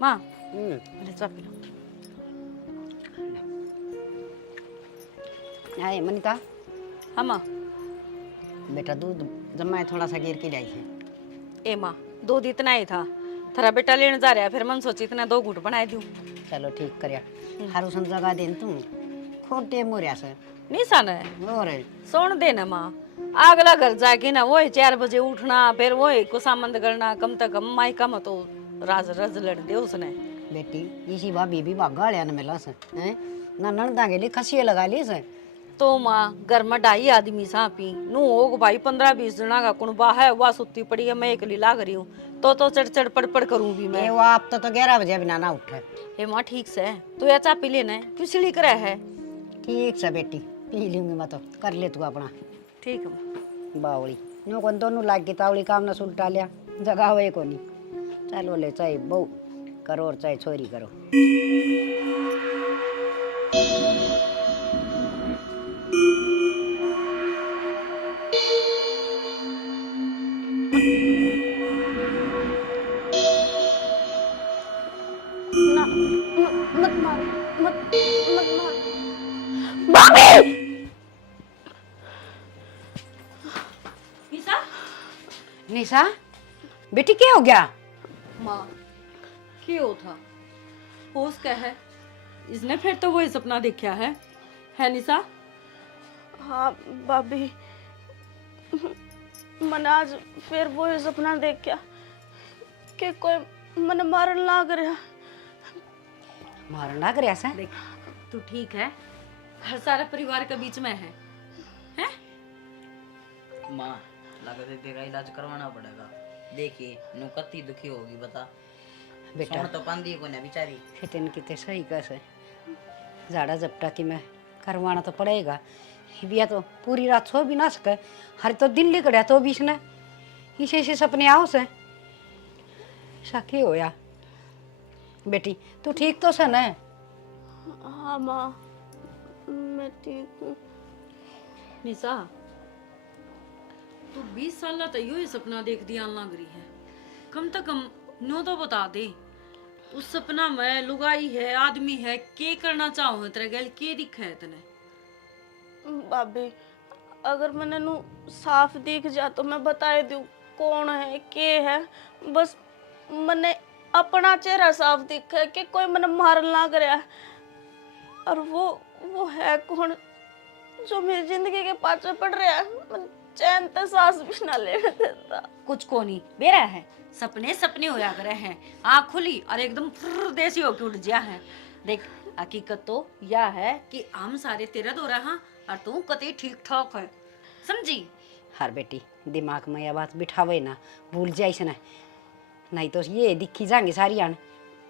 माँ अरे चाय पी लो। आए मनीता, हाँ माँ। बेटा दूध जमाए थोड़ा सा गिर के लाई है। ए माँ, दूध इतना ही था, थारा बेटा लेने जा रहा है, फिर मन सोची इतना 2 घूंट बना दूं। चलो ठीक करया, हारू सन जगा देन तू खोटे मोरिया से नहीं सन है और सोन देना माँ। अगला घर जाके ना वही 4 बजे उठना, फिर वही कुसामंद करना, कम तक कम माई कम तो राज रज लड़ दे उसने। बेटी इसी भाभी भी भागा लिया न मिला से हैं ना नणदा के लिए खसिए लगा ली से। तो माँ घर में 2.5 आदमी सापी नू हो भाई 15-20 जना का कुणबा है, वह सुती पड़ी है, मैं अकेली लाग रही हूँ तो चढ़ चढ़ पड़ करूँ भी मैं। ये वो आप तो 11 बजे बिना ना उठे। हे माँ ठीक से तू या चा पी लेना है, क्यों सिली करे है। ठीक से बेटी पी लूंगी मैं तो, कर ले तू अपना ठीक है माँ। बावड़ी नो कौन दोनों लाग की तावड़ी काम ना सुलटा लिया जगह हुए को नहीं। चलो ले चाहे बहू करो और चाहे छोरी करो। ना मत मारो, मत मत मारो भाभी। निशा निशा बेटी क्या हो गया? माँ क्यों था होश क्या है, इसने फिर तो वही सपना देखा है निशा? हाँ भाभी, मैंने आज फिर वो सपना देखा कि कोई मन मारन लाग रहा। मारन लग रहा से? देख तू ठीक है, हर सारा परिवार के बीच में है हैं? माँ लगता है तेरा इलाज करवाना पड़ेगा। देखिए नु कत्ती दुखी होगी बता। बेटा सोन तो पांदी को ना बेचारी। फितन कितने सही कैसे झाड़ा झपटा की मैं करवाना तो पड़ेगा। बिया तो पूरी रात सो भी ना सके, हर तो दिन लिखड़ा तो भी इसने इसे सपने आओ से साखी होया। बेटी तू ठीक तो सन है? हाँ माँ मैं ठीक हूँ। निशा तू 20 साल तो यो ही सपना देख दिया लग रही है, कम से कम नो तो बता दे उस सपना में लुगाई है आदमी है के करना चाहो तेरे गल के दिखा है तने? भाभी अगर मैंने नु साफ दिख जा तो मैं बता दूँ कौन है के है, बस मैंने अपना चेहरा साफ दिखा है कि कोई मैंने मारन लाग रहा है। और वो है कौन जो मेरी जिंदगी के पाछे पड़ रहा है, मैं चैन तक सांस भी ना लेने देता। कुछ को नहीं बेरा है, सपने सपने होया करे हैं, आँख खुली और एकदम फुर्र देसी होके उठ गया है। देख हकीकत तो यह है कि हम सारे तेरा दो रहा और तू कते ठीक ठाक है, समझी? हर बेटी दिमाग में यह बात बिठावे ना, भूल जाइस ना, नहीं तो ये दिखी जाएंगे सारी आन।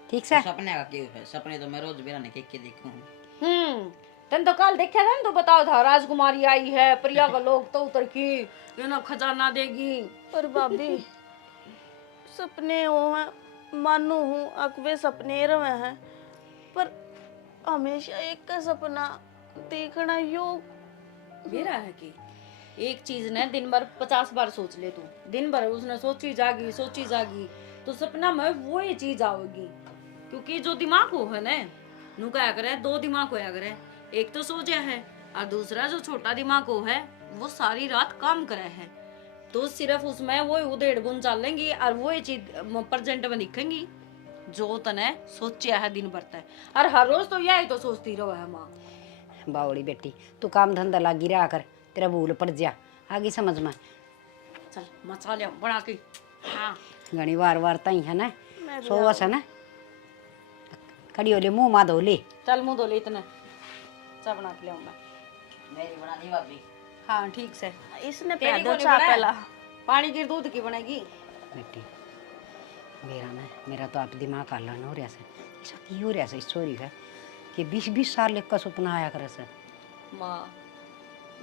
ठीक से? सपने का क्यों है? सपने तो मैं रोज बेरा ने के देखूं हूं। तन तो कल देखा था ना, तो बताओ था राजकुमारी आई है, प्रिया का लोग तो उतर की ये ना खजाना देगी। पर भाभी सपने हो हैं मानू हूँ अकवे सपने रहे हैं, पर हमेशा एक का सपना देखना यो मेरा है कि एक चीज ने दिन भर 50 बार सोच ले तू, दिन भर उसने सोची जागी तो सपना में वो ही चीज आवेगी। क्योंकि जो दिमाग हो है ना नु क्या करे, 2 दिमाग होया करे, एक तो सो गया है और दूसरा जो छोटा दिमाग हो है वो सारी रात काम करे है, तो सिर्फ उसमें वो उधेड़ बुन चलेंगी और वो चीज प्रेजेंट में दिखेंगी जो तने सोचा है दिन भर तक। और हर रोज तो यही तो सोचती रहो है माँ। बावड़ी बेटी तू काम धंधा लगी रहा कर, तेरा भूल पड़ जा आगे समझ में। चल मसाले बना के। हाँ घनी वार तई है ना मैं भी सोवस है ना, कड़ी होले मुंह मा धो ले। चल मुँह धो ले इतना, चाय बना के ले मैं। मेरी बना दी भाभी। हाँ ठीक से। इसने तेरी पैदल गोली चा बनाए? पहला पानी की दूध की बनेगी? बेटी मेरा तो आप दिमाग हल्ला हो रहा से, ऐसा की हो रहा से इस चोरी का कि 20-20 साल का सपना आया करे से। माँ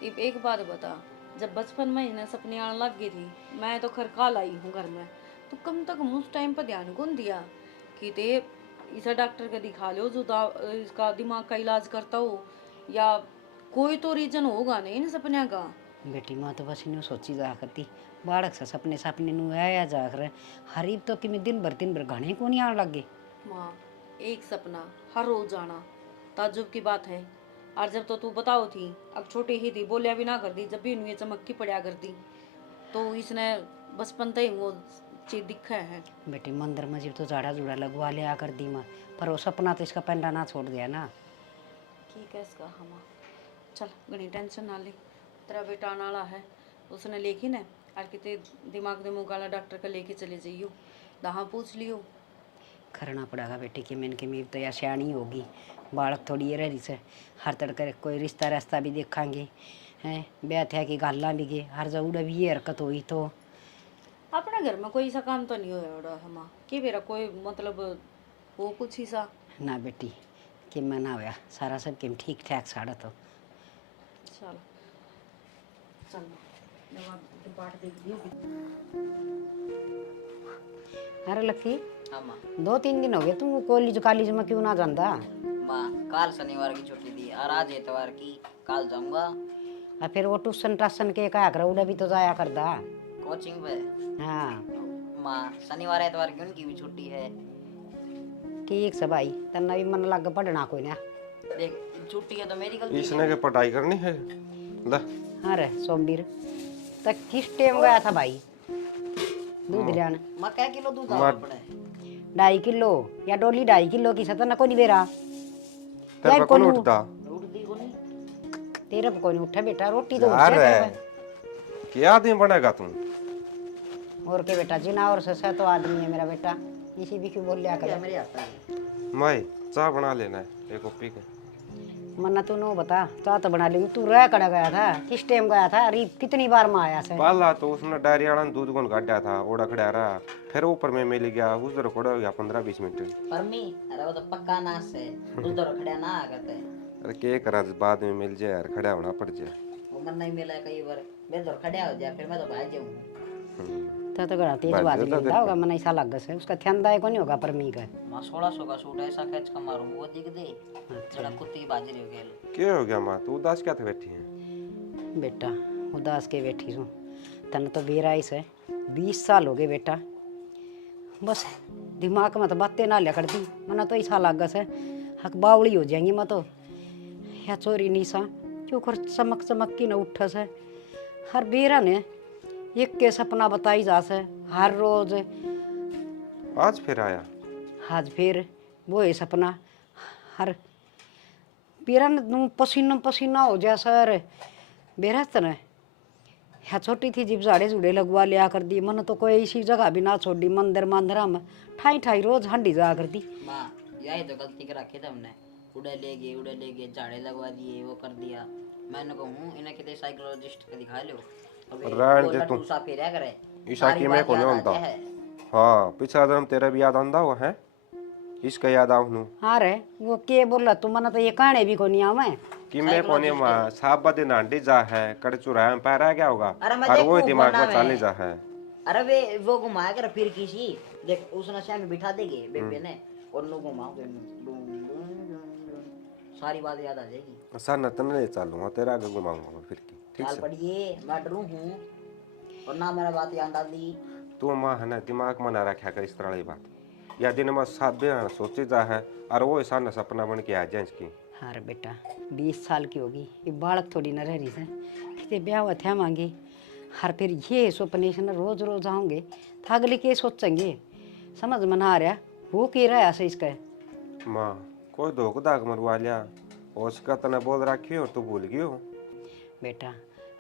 एक बात बता, जब बचपन में इन्हें सपने आने लग गई थी, मैं तो खरका लाई हूँ घर में, तो कम तक उस टाइम पर ध्यान कौन दिया कि ते इसे डॉक्टर का दिखा लो जो इसका दिमाग का इलाज करता हो, या कोई तो रीजन होगा नहीं इन सपने का। बेटी माँ तो बस इन्हें सोची जा करती बाड़क से सपने नु आया जा कर हरीब तो कि मैं दिन भर घने को नहीं आने लग गए। माँ, एक सपना हर रोज आना ताज्जुब की बात है। और जब तो तू बताओ थी, अब छोटी ही थी, बोलिया भी ना कर दी, जब भी इन्हें चमक्की पड़ा करती, तो इसने बचपन से ही वो चीज दिखा है। बेटी मंदिर में जब तो झाड़ा जुड़ा लगवा लिया कर दी माँ, पर वो सपना तो इसका पेंडा ना छोड़ दिया ना। ठीक है इसका हम चल घनी टेंशन ना ले, तेरा बेटा आने वाला है, उसने लेखी ना और कितने दिमाग दे मुँह वाला डॉक्टर का लेके चले जाइयो, दहा पूछ लियो। करना पड़ेगा बेटी कि मैंने की मीर तो या सियाणी होगी, बालक थोड़ी ये रही से हर तड़के कोई रिश्ता रास्ता भी देखांगे हैं, ब्याह थे कि गाला भी गए हर जगह भी ये हरकत हुई तो। अपने घर में कोई ऐसा काम तो नहीं होया है माँ कि मेरा कोई मतलब वो कुछ ही सा। ना बेटी कि मैं ना होया सारा सब किम ठीक ठाक साड़ा तो। चल चल दवा डिपार्ट देख दियो। अरे लक्की हाँ माँ। 2-3 दिन हो गए तुम कॉलेज में क्यों ना जाता? माँ काल शनिवार की छुट्टी दी और आज एतवार की, काल जाऊंगा और फिर वो ट्यूशन टाशन के क्या कर उड़ा भी तो जाया करदा। कोचिंग पे। हाँ माँ शनिवार एतवार की उनकी भी छुट्टी है। ठीक से भाई तन्ना भी मन लग पढ़ना कोई ना। देख छुट्टी है तो मेरी गलती इसने के पढ़ाई करनी है ला। अरे सोमवीर तक किस टाइम गया था भाई दूध लेने? माँ क्या किलो दूध आना पड़ा है? 2.5 किलो या डोली 2.5 किलो की सतना को नहीं बेरा तेरे पे कौन उठता उठती को नहीं। तेरे पे कोई नहीं उठा बेटा, रोटी तो उठ यार जाए है क्या आदमी बनेगा तुम? और के बेटा जिना और ससा तो आदमी है मेरा बेटा, इसी भी क्यों बोल लिया क्या कर। मेरे आता है? मैं चाय बना लेना है एक कॉपी के। मन्ना तू नो बता चाह तो बना लेंगे, तू रह कड़ा गया था किस टाइम गया था? अरे कितनी बार में आया से? पहला तो उसने डायरी वाला ने दूध कौन काटा था ओड़ा खड़ा रहा, फिर ऊपर में मिल गया उधर खड़ा हो गया 15-20 मिनट। परमी अरे वो तो पक्का नाश है, उधर खड़ा ना आगत है। अरे के करा बाद में मिल जाए यार, खड़ा होना पड़ जाए। वो मन नहीं मिला कई बार, मैं तो खड़ा हो जाए फिर मैं तो भाग जाऊँ। तो गड़ा तेज बात बात है, तो लेता होगा मन ऐसा लग से उसका ध्यान दायक नहीं होगा परमी का। माँ 1600 का सूट ऐसा खींच कर मारूँ वो दिख दे जरा कुत्ती की बाजरी हो गया। क्या हो गया माँ, तू उदास क्या थे बैठी है? बेटा उदास के बैठी हूँ, तन तो बेराई से 20 साल हो गए बेटा, बस दिमाग में तो बातें ना लिया करती, मना तो ऐसा लग से हक बावड़ी हो जाएंगी मैं तो। या चोरी निशा क्यों कर चमक चमक की न उठ से हर बेरा ने एक के सपना बताई जा से हर रोज। आज फिर आया? आज फिर वो है सपना हर बेरा ने पसीना पसीना हो जा सर बेरा तने। या छोटी थी जिब झाड़े जुड़े लगवा लिया कर दी, मन तो कोई ऐसी जगह भी ना छोड़ी, मंदिर मंदिरा में ठाई ठाई रोज हंडी जा कर दी। माँ यही तो गलती कर रखी थी हमने, उड़े ले गए झाड़े लगवा दिए वो कर दिया। मैंने कहूँ इन्हें कितने साइकोलॉजिस्ट को दिखा लो रहने दे तू। फेरिया करे ईशा की मैं कौन होता? हाँ पिछला जन्म तेरा भी याद आंदा हुआ है, इसका याद आऊँ हाँ रे वो के बोला तू, मन तो ये कहानी भी कोनी आ मैं कि मैं कोने माँ साहब बदे नांडी जा है कड़ चुराया में पैरा क्या होगा अरे मैं और वो देखूं दिमाग में वरना चाले मैं- जा है। अरे वे वो घुमाया कर फिर किसी देख उस नशा में बिठा देंगे बेबे ने और लोग घुमाओगे सारी बात याद आ जाएगी। सर नतन ले चालूंगा तेरा आगे घुमाऊंगा मैं फिर की, ठीक चाल से? पड़िए मैं डरू हूँ और ना मेरा बात याद आ दी। तू माँ है ना दिमाग में ना रखा कर इस तरह की बात, या दिन में सब सोचे जा है और वो ऐसा न सपना बन के आ जाए इसकी। हाँ रे बेटा 20 साल की होगी ये बालक थोड़ी न रह रही से कितने ब्याह हुआ थे मांगे हर फिर ये सपने से न रोज रोज आऊँगे तो अगले के सोचेंगे, समझ में ना आ रहा वो कह रहा है ऐसे इसका। माँ कोई धोख दाग मरवा लिया और उसका तना बोल रखी और तू भूल गई हो। बेटा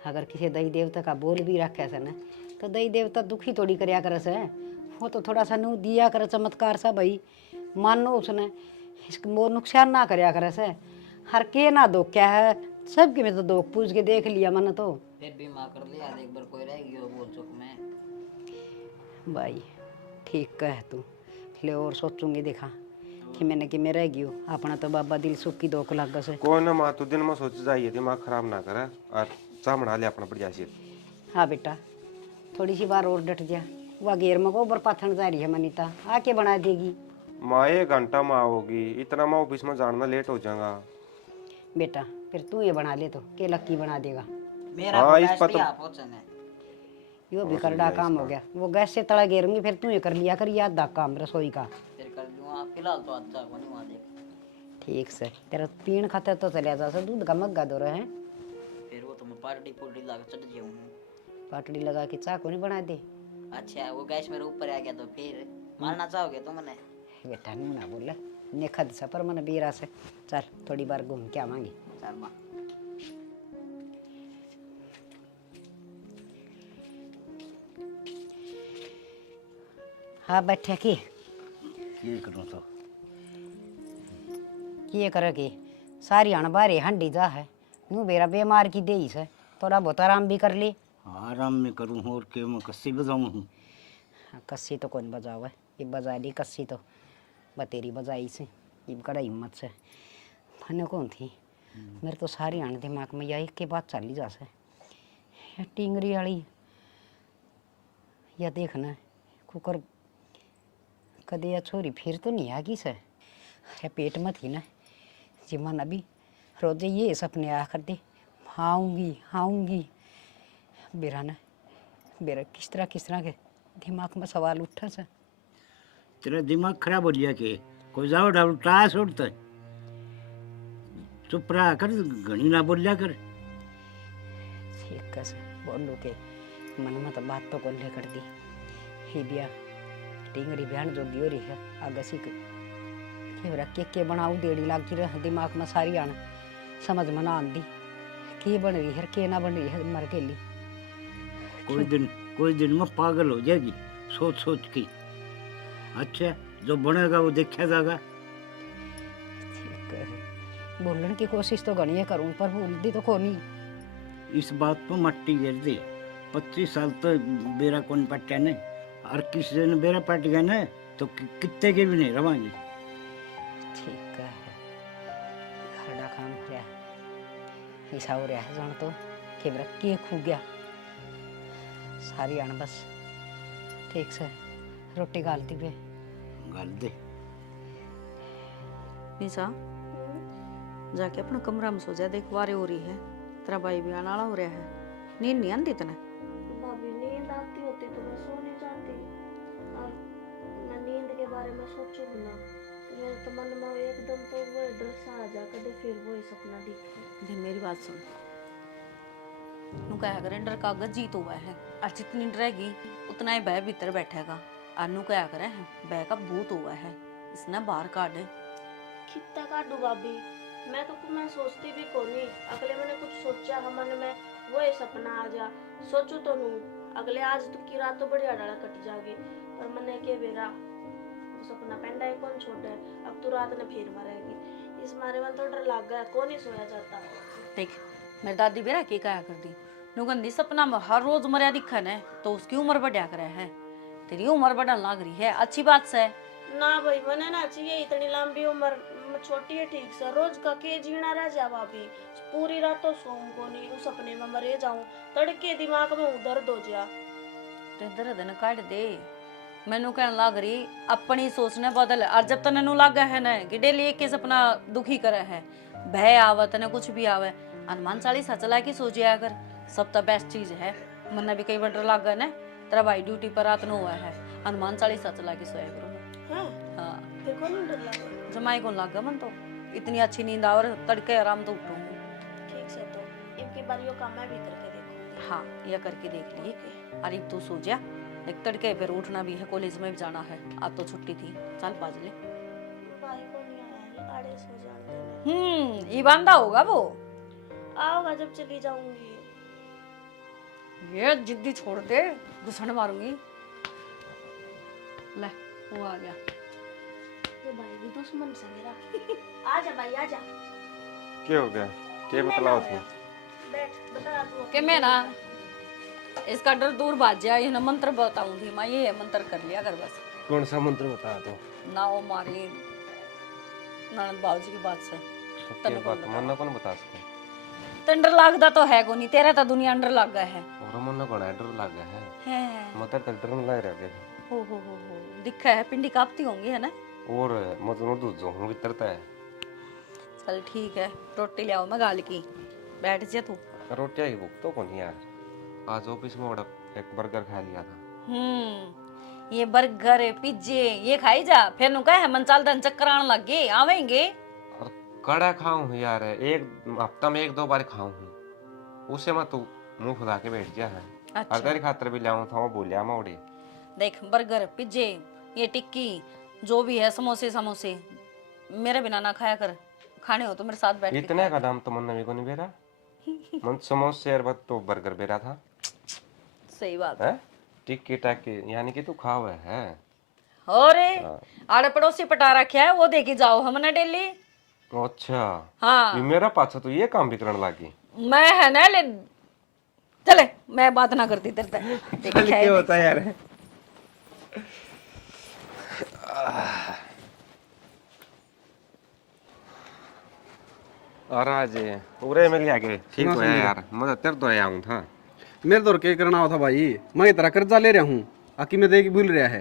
अगर किसी दई देवता का बोल भी रखे से न तो दई देवता दुखी थोड़ी करया करे से, वो तो थोड़ा सा नू दिया करे चमत्कार सा भाई मानो उसने इसको वो नुकसान ना करया करे से। हर के ना दो क्या है सबके में तो दो पूछ के देख लिया मन तो फिर भी माँ कर लिया एक बार कोई रहेगी वो बोल चुक में भाई ठीक कह तू ले और सोचूंगी देखा कि मैंने कि मैं रह गई हूँ अपना तो बाबा दिल सुखी दो लाग से। कोई ना माँ तू दिन में सोच जाइए दिमाग खराब ना करे और चाह बना ले अपना बढ़िया से। हाँ बेटा थोड़ी सी बार और डट जा, वह घेर में गोबर पाथन जा रही है मनीता आके बना देगी। माँ 1 घंटा माँ होगी इतना मैं ऑफिस में जाना लेट हो जाऊंगा। बेटा फिर तू ये बना ले तो के लक्की बना देगा। मेरा हाँ, इस गैस पर भी तो- आप पहुंचने यो भी करड़ा काम हो गया, वो गैस से तड़ा घेरूंगी फिर तू ये कर लिया कर याद दा काम रसोई का। फिर कर लूँ आप फिलहाल तो अच्छा को नहीं वहाँ देख। ठीक से तेरा पीण खाते तो चलिया जा से दूध का मग्गा दो रहे हैं। फिर वो तो मैं पार्टी पुर्टी ला के चढ़ जाऊँ। पाटड़ी लगा के चाय को नहीं बना दे। अच्छा वो गैस मेरे ऊपर आ गया तो फिर मारना चाहोगे तुम मने? बेटा नू ना बोले नेखद से पर मन बीरा से चल थोड़ी बार घूम के आवांगी। चल माँ। हाँ बैठे की ये करूँ तो किए करे की सारी अणबारे हंडी जा है नू बेरा बीमार की दे से थोड़ा बहुत आराम भी कर ली। आराम में करूँ और के मैं कस्सी बजाऊँ। कस्सी तो कौन बजावे ये बजा ली कस्सी तो बतेरी बजाई से ये कड़ा हिम्मत से फने कौन थी मेरे तो सारी आने दिमाग में यही के बात चली जा से ये टिंगरी वाली या देखना कुकर कदे या छोरी फिर तो नहीं आगी से अरे पेट में थी ना जी मन अभी रोजे ये सपने आ कर दे आऊँगी बेरा ना बेरा किस तरह के दिमाग में सवाल उठा से तेरा दिमाग खराब हो गया के कोई जाओ डाल टास उड़ता है। चुप रहा कर घनी ना बोलिया कर। ठीक है से बोलो के मन में तो बात तो कोल्हे कर दी ही बिया टिंगरी बहन जो दियो रही है आगे सी के बनाऊ देड़ी लागी रह दिमाग में सारी आना समझ में ना आंदी के बन रही है के ना बन रही है मर के ली कोई दिन में पागल हो जाएगी सोच के। अच्छा जो बनेगा वो देखा जाएगा। ठीक है बोलने की कोशिश तो घनी करूं पर बोलती तो कोनी। इस बात पर मट्टी गिर दे 25 साल तो बेरा कौन पट्टा ने और किसी दिन बेरा पट गया ना तो कितने के भी नहीं रवांगी। ठीक है खड़ा काम रहा ऐसा हो रहा है जान तो केवरा के खू गया सारी आन बस ठीक से रोटी गालती पे गाल दे। निशा जाके अपना कमरा में सो जा देख वारे हो रही है तेरा भाई भी आना हो रहा है नींद नहीं आती तने? भाभी नींद आती होती तो मैं सो नहीं जाती और मैं नींद के बारे में सोचूं ना तो मेरे तो मन में एकदम तो वो डर सा आ जा कदे फिर वो सपना दिखे। दे मेरी बात सुन नु कहा करे डर का जीत हुआ है और जितनी डरेगी उतना ही भय भीतर बैठेगा और नु कहा करे भय का भूत हुआ है इसने बाहर काट कितना काटू भाभी मैं सोचती भी कोनी अगले मैंने कुछ सोचा है मन में वो सपना आ जा सोचू तो नू अगले आज तू की रात तो बढ़िया डाला कट जाएगी पर मैंने के बेरा वो सपना पेंडा है कौन छोटा है अब तू रात ने फिर मरेगी इस मारे में तो डर लग गया कौन ही सोया जाता। देख मेरी दादी बेरा के कहा कर दी नुगंदी सपना में हर रोज मरिया दिखन है तो उसकी उम्र बढ़िया करे है तेरी उम्र बढ़न लग रही है अच्छी बात से ना भाई मैंने ना चाहिए इतनी लंबी उम्र छोटी है ठीक से रोज का के जीना रह जा भाभी पूरी रात तो सोम को नहीं उस सपने में मरे जाऊं तड़के दिमाग में दर्द हो जा ते दर्द न काट दे मैनू कहन लग रही अपनी सोचने बदल और जब तने नु लागा है ना कि डेली एक के सपना दुखी करे है भय आवे तने कुछ भी आवे हनुमान चालीसा चला के सो जाया कर सब तो बेस्ट चीज है मन्ना भी कई बार डर लागा ना तेरा भाई ड्यूटी पर रात नो हुआ है हनुमान चालीसा चला के सोया करो। हाँ फिर कौन डर लगा जमाई को लागा मन तो इतनी अच्छी नींद आ और तड़के आराम तो उठूंगी। ठीक से तो इनकी बारियों का मैं भी करके देखूंगी। हाँ यह करके देख लिए अरे तू सो जा एक तड़के फिर उठना भी है कॉलेज में भी जाना है आज तो छुट्टी थी चल बाज ले। भाई को नहीं आया आड़े सो जाते ये बांधा होगा वो आओगा जब चली जाऊंगी। ये जिद्दी छोड़ दे घुसन मारूंगी। ले वो आ गया ये भाई भी दुश्मन से मेरा आजा भाई आजा क्या हो गया क्या बतलाओ थे बैठ बता तू कि मैं ना इसका डर दूर भाग जाए ये ना मंत्र बताऊंगी मैं ये मंत्र कर लिया कर बस। कौन सा मंत्र बता दो ना वो मारी ननद बाबूजी की बात से क्या बात मन्ना कौन बता सके तन डर लागदा तो है को नहीं तेरा तो दुनिया अंडर लग गया है और मन्ना बड़ा डर लग गया है मतलब तक डर लग रहा है हो दिखा है पिंडी कापती होंगी है ना और मतलब दूध जो हूं भीतर है। चल ठीक है रोटी ले आओ मैं गाल की बैठ जा तू। रोटियां ही भूख तो कौन यार आज ऑफिस में बड़ा एक बर्गर खा लिया था ये बर्गर पिज्जे ये खाई जा, फिर नु कहे मन चाल दन चक्कर आने लग गए आवेंगे। और कड़ा खाऊं यार, एक हफ्ता में 1-2 बार खाऊं, उसे मैं तू मुंह फुला के बैठ जा है। अच्छा। और तेरी खातर भी लाऊं था, वो बोलिया मोड़े। देख बर्गर पिज्जे ये टिक्की जो भी है समोसे समोसे मेरे बिना ना खाया कर, खाने हो तो मेरे साथ बैठ के इतने का दाम तो मन नवी को नहीं बेरा, मन समोसे और बत तो बर्गर बेरा था। सही बात है टिक्की टाकी, यानी कि तू खावे है। और आड़े पड़ोसी पटा रखा है वो देखी जाओ हमने डेली। अच्छा हाँ ये मेरा पाछा तो ये काम भी करने लगी। मैं है ना ले चले, मैं बात ना करती तेरे से। देख क्या है, होता है यार। और आज पूरे मिल गया के ठीक हो यार, मैं तेरे तो आया हूं था। मेरे तो क्या करना था भाई, मैं तेरा कर्जा ले रहा हूँ, आकी में देख भूल रहा है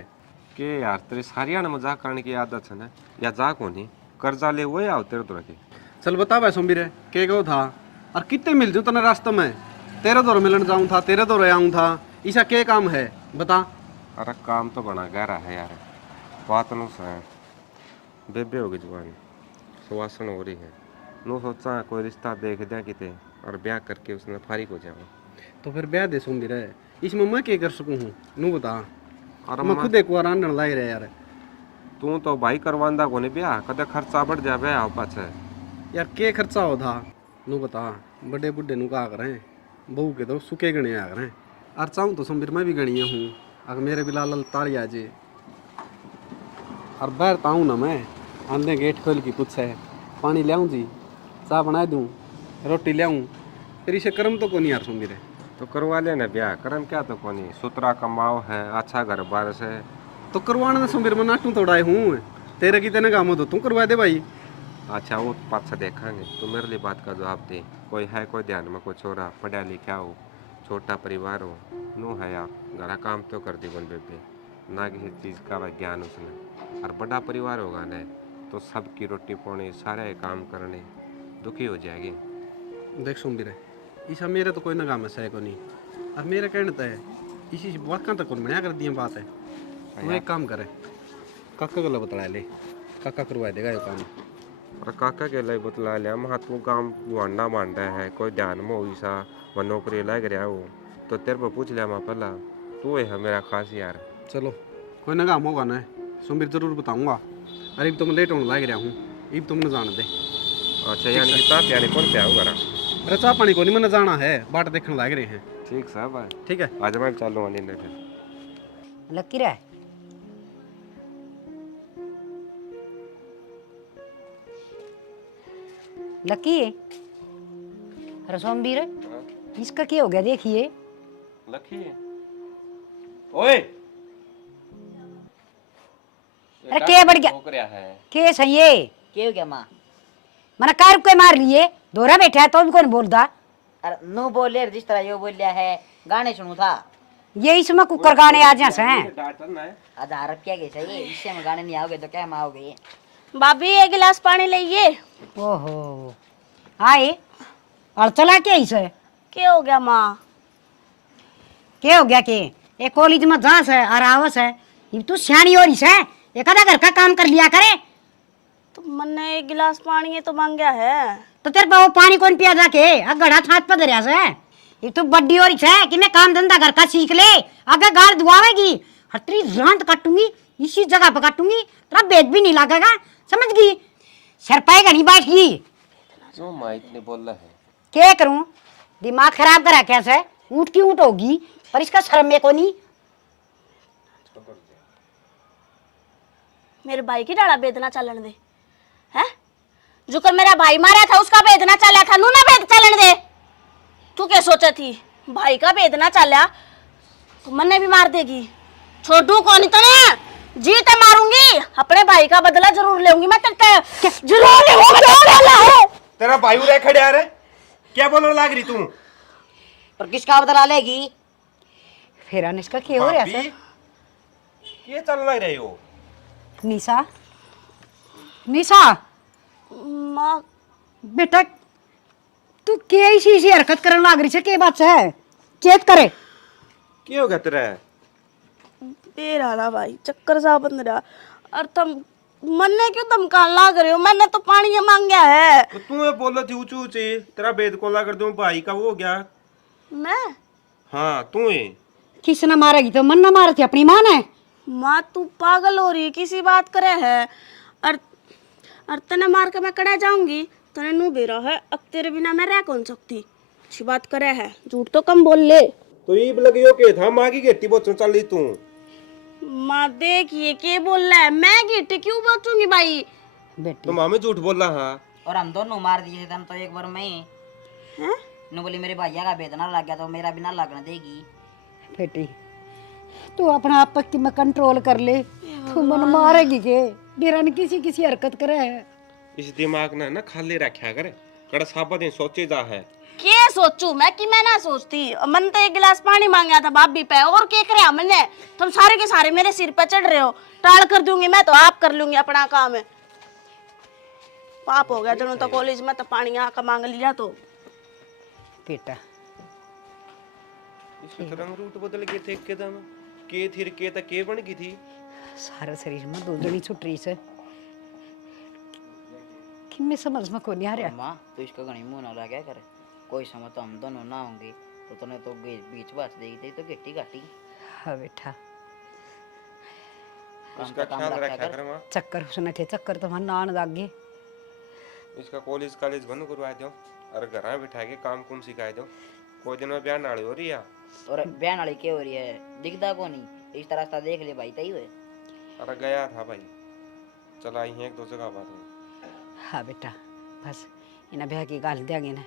के यार तेरी सारिया ने मजाक करने की आदत है ना, या जा को नहीं कर्जा ले वो आओ तेरे तो रखे। चल बता भाई सोमबीर के गो था और कितने मिल जू तने रास्ते में, तेरे दौर मिलन जाऊँ था, तेरे दौर आऊँ था, ऐसा क्या काम है बता। अरे काम तो बना गहरा है यार, बात नु से बेबे होगी जवानी, सुवासन हो रही है, नु सोचा कोई रिश्ता देख दिया किते और ब्याह करके उसने फारिग हो जाऊँ। तो फिर ब्याह दे सोमबीर, इसमें मैं क्या कर सकूँ हूँ नू बता। और मैं खुद एक बार आने लाई रहा यार। तू तो भाई करवांदा को नहीं ब्याह, कदे खर्चा बढ़ जाए आओ पाछे। यार के खर्चा हो था नू बता, बड़े बुढ़े नू कहा करें, बहू के तो सुखे गणे आ करें, और चाहूँ तो सोमबीर मैं भी गणिया हूँ, अगर मेरे भी लाल ताड़ी आ जे और बाहर ताऊँ ना मैं आंदे गेट खोल के कुछ है पानी लियाऊँ जी, चाय बना दूँ, रोटी लियाऊँ, फिर इसे कर्म तो को नहीं यार सोमबीर। तो करवा लेना ब्याह, करम क्या तो कोनी, सुतरा कमाओ है, अच्छा घर बार से। तो करवाने में सोमबीर मैं नाटू तोड़ाए हूँ, तेरे की तेने काम हो तो तू करवा दे भाई। अच्छा वो पाछा देखेंगे, तू मेरे लिए बात का जवाब दे। कोई है कोई ध्यान में, कोई छोरा पढ़ा लिखा हो, छोटा परिवार हो, नू है यार घरा काम तो कर दी बन बेबे, ना किसी चीज़ का वह ज्ञान उसने। और बड़ा परिवार होगा न तो सबकी रोटी पानी सारे काम करने दुखी हो जाएगी। देख सोमबीर ईसा मेरे तो कोई ना काम है को नहीं, और मेरे कहने तो है इसी वाकई तक कौन बढ़िया कर दिया बात है। तू एक काम करे, काका को बतला ले, काका करवा देगा ये काम। और काका के लिए बतला लिया, महा तू काम वांडा मांडा है, कोई ध्यान में हुई सा वह नौकरी लग रहा हो तो तेरे पर पूछ लिया मैं पहला, तू है मेरा खास यार। चलो कोई ना काम होगा ना सोमबीर जरूर बताऊंगा। अरे अब तो मैं लेट होने लग रहा हूँ, अब तो मैंने जान दे। अच्छा यानी कि ताप यानी कौन पे आओ घर? अरे चाह पानी को नहीं मैंने जाना है, बाट देखने लग रहे हैं। ठीक साहब है, ठीक है आज मैं चालू वाली ने फिर। लकी रे लकी, अरे सोमबीर इसका क्या हो गया देखिए। लकी ओए अरे क्या बढ़ गया, हो रहा है? के सही है क्या हो गया माँ? मैंने कार को मार लिए, दोहरा बैठा है तो भी कौन बोलता। अरे नो बोले जिस तरह यो बोल लिया है, गाने सुनू था ये इसमें कुकर गाने आ जा हैं। डांटन है। आज हरप क्या गया चाहिए, इससे में गाने नहीं आओगे तो क्या में आओगे? भाभी एक गिलास पानी लाइए। ओहो आए और चला क्या इसे, क्या हो गया माँ? क्या हो गया के एक कॉलेज में जास है और आवस है, ये तू सियानी और इस है, एक आधा घर का काम कर लिया करे। तो मैंने एक गिलास पानी है तो मांग गया है। तो तेरे पास वो पानी कौन पिया जाके, गड़ा छात पर धरिया से, ये तो बड्डी और इस है कि मैं काम धंधा घर का सीख ले, आगे गाड़ दुआवेगी, हर तेरी जान काटूंगी, इसी जगह पर काटूंगी, तेरा बेद भी नहीं लगेगा, समझ गई? सर पाएगा नहीं बैठ गई। क्यों माँ इतनी बोल रहा है? क्या करूं, दिमाग खराब करा कैसे, ऊँट की ऊँट होगी पर इसका शर्म में को नहीं। मेरे भाई की डाला बेदना चलन दे है, जो कर मेरा भाई मारा था उसका बेदना चला था, नू ना बेद चलन दे। तू क्या सोचा थी भाई का बेदना चला तो मन्ने भी मार देगी, छोटू को नहीं तो ना जीते मारूंगी, अपने भाई का बदला जरूर लेऊंगी मैं तेरे, जरूर लेऊंगी। तेरा भाई उरे खड़े आ रे, क्या बोलने लग रही तू? पर किसका बदला लेगी? फिर अनिष्का क्या हो रहा है? ये चल लग रही हो? निशा निशा माँ बेटा तू क्या ऐसी हरकत करने लग रही है, के बात है चेत करे। क्या हो गया तेरा? बेरा ना भाई चक्कर सा बंद रहा। और तुम मन ने क्यों धमकान लाग रहे हो? मैंने तो पानी मांगा है। तो तू ये बोलो थी ऊंची ऊंची तेरा बेद कोला कर दूं भाई का वो हो गया। मैं हाँ तू है। किसने मारेगी तो मन ना मारे थी अपनी माँ ने। माँ तू पागल हो रही है, किसी बात करे है। और तने मार के मैं कड़ा जाऊंगी, तने नू बेरा है। अब तेरे बिना मैं रह कौन सकती? अच्छी बात करे है, झूठ तो कम बोल ले। तो ये लगियो के था माँ की गेटी बोचो चल रही तू। माँ देखिए के बोल रहा है, मैं गिट्टी क्यों बचूंगी भाई? बेटी तो माँ में झूठ बोल रहा। हाँ और हम दोनों मार दिए थे तो एक बार मैं हैं? नु बोली मेरे भैया का बेदना लग गया तो मेरा बिना लगने देगी। बेटी तू अपना आप की में कंट्रोल कर ले। तू मन मारेगी के मेरा ने किसी किसी हरकत करे है। इस दिमाग ने ना खाली रखा कर कड़ा साबा दिन सोचे जा है। के सोचू मैं कि मैं ना सोचती। मन तो एक गिलास पानी मांगा था भाभी पे, और के करे मैंने? तुम सारे के सारे मेरे सिर पे चढ़ रहे हो। टाल कर दूंगी मैं तो आप कर लूंगी अपना काम है। पाप हो गया जब तो कॉलेज में तो पानी आका मांग लिया तो। बेटा इसके रंग रूट बदल गए थे एकदम। के थी के तक के बन गई थी। सारा शरीर में दूधनी छुट रही से कि मैं समझ में को नहीं आ रहा। माँ तो इसका गणी मुंह ना लगा करे। कोई समय तो हम दोनों ना होंगे तो तूने तो बीच बात देगी थी तो गिट्टी काटी। हाँ बेटा उसका ख्याल रखा कर माँ। चक्कर उसने थे चक्कर तो मन आने लग गए। इसका कॉलेज कॉलेज बंद करवा दो और घर में बिठा के काम कुम सिखा दो। कोई दिन में ब्याह नाड़ी हो रही है। और बहन वाली क्या हो रही है दिखता को नहीं। इस तरह देख ले भाई तई हुए। अरे गया था भाई चला आई है एक दो जगह बात हुई। हाँ बेटा बस इन्हें ब्याह की गाल देंगे ना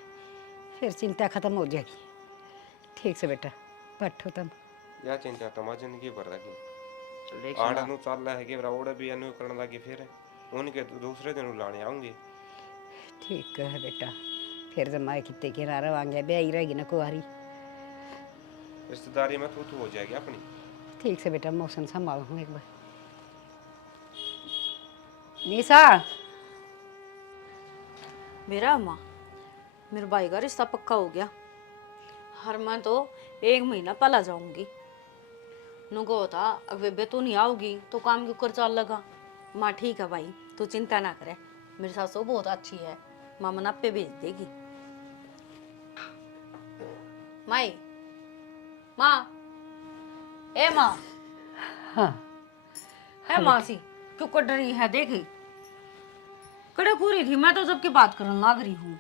फिर चिंता खत्म हो जाएगी। ठीक से बेटा बैठो तुम। या चिंता तो जिंदगी भर रखी। देख आड़ा नु चल रहा है कि ओड़ा भी अनु करने लगी फिर उनके दूसरे दिन लाने आऊंगी। ठीक है बेटा फिर जब माए कितने किनारा वांगे ब्याह ही रहेगी ना कुआरी। रिश्तेदारी में तू हो जाएगी अपनी। ठीक से बेटा मौसम संभालो हूँ एक बार। निशा मेरा माँ मेरे भाई का रिश्ता पक्का हो गया। हर मैं तो 1 महीना पहला जाऊंगी। नुको था अब बेबे तू नहीं आओगी तो काम क्यों कर चल लगा। माँ ठीक है भाई तू चिंता ना करे। मेरी सासू बहुत अच्छी है। माँ मना पे भेज देगी। माई माँ ए माँ हाँ है मासी क्यों कट रही है? देखी कड़े खूरी थी मैं तो जब की बात करने लग रही हूँ।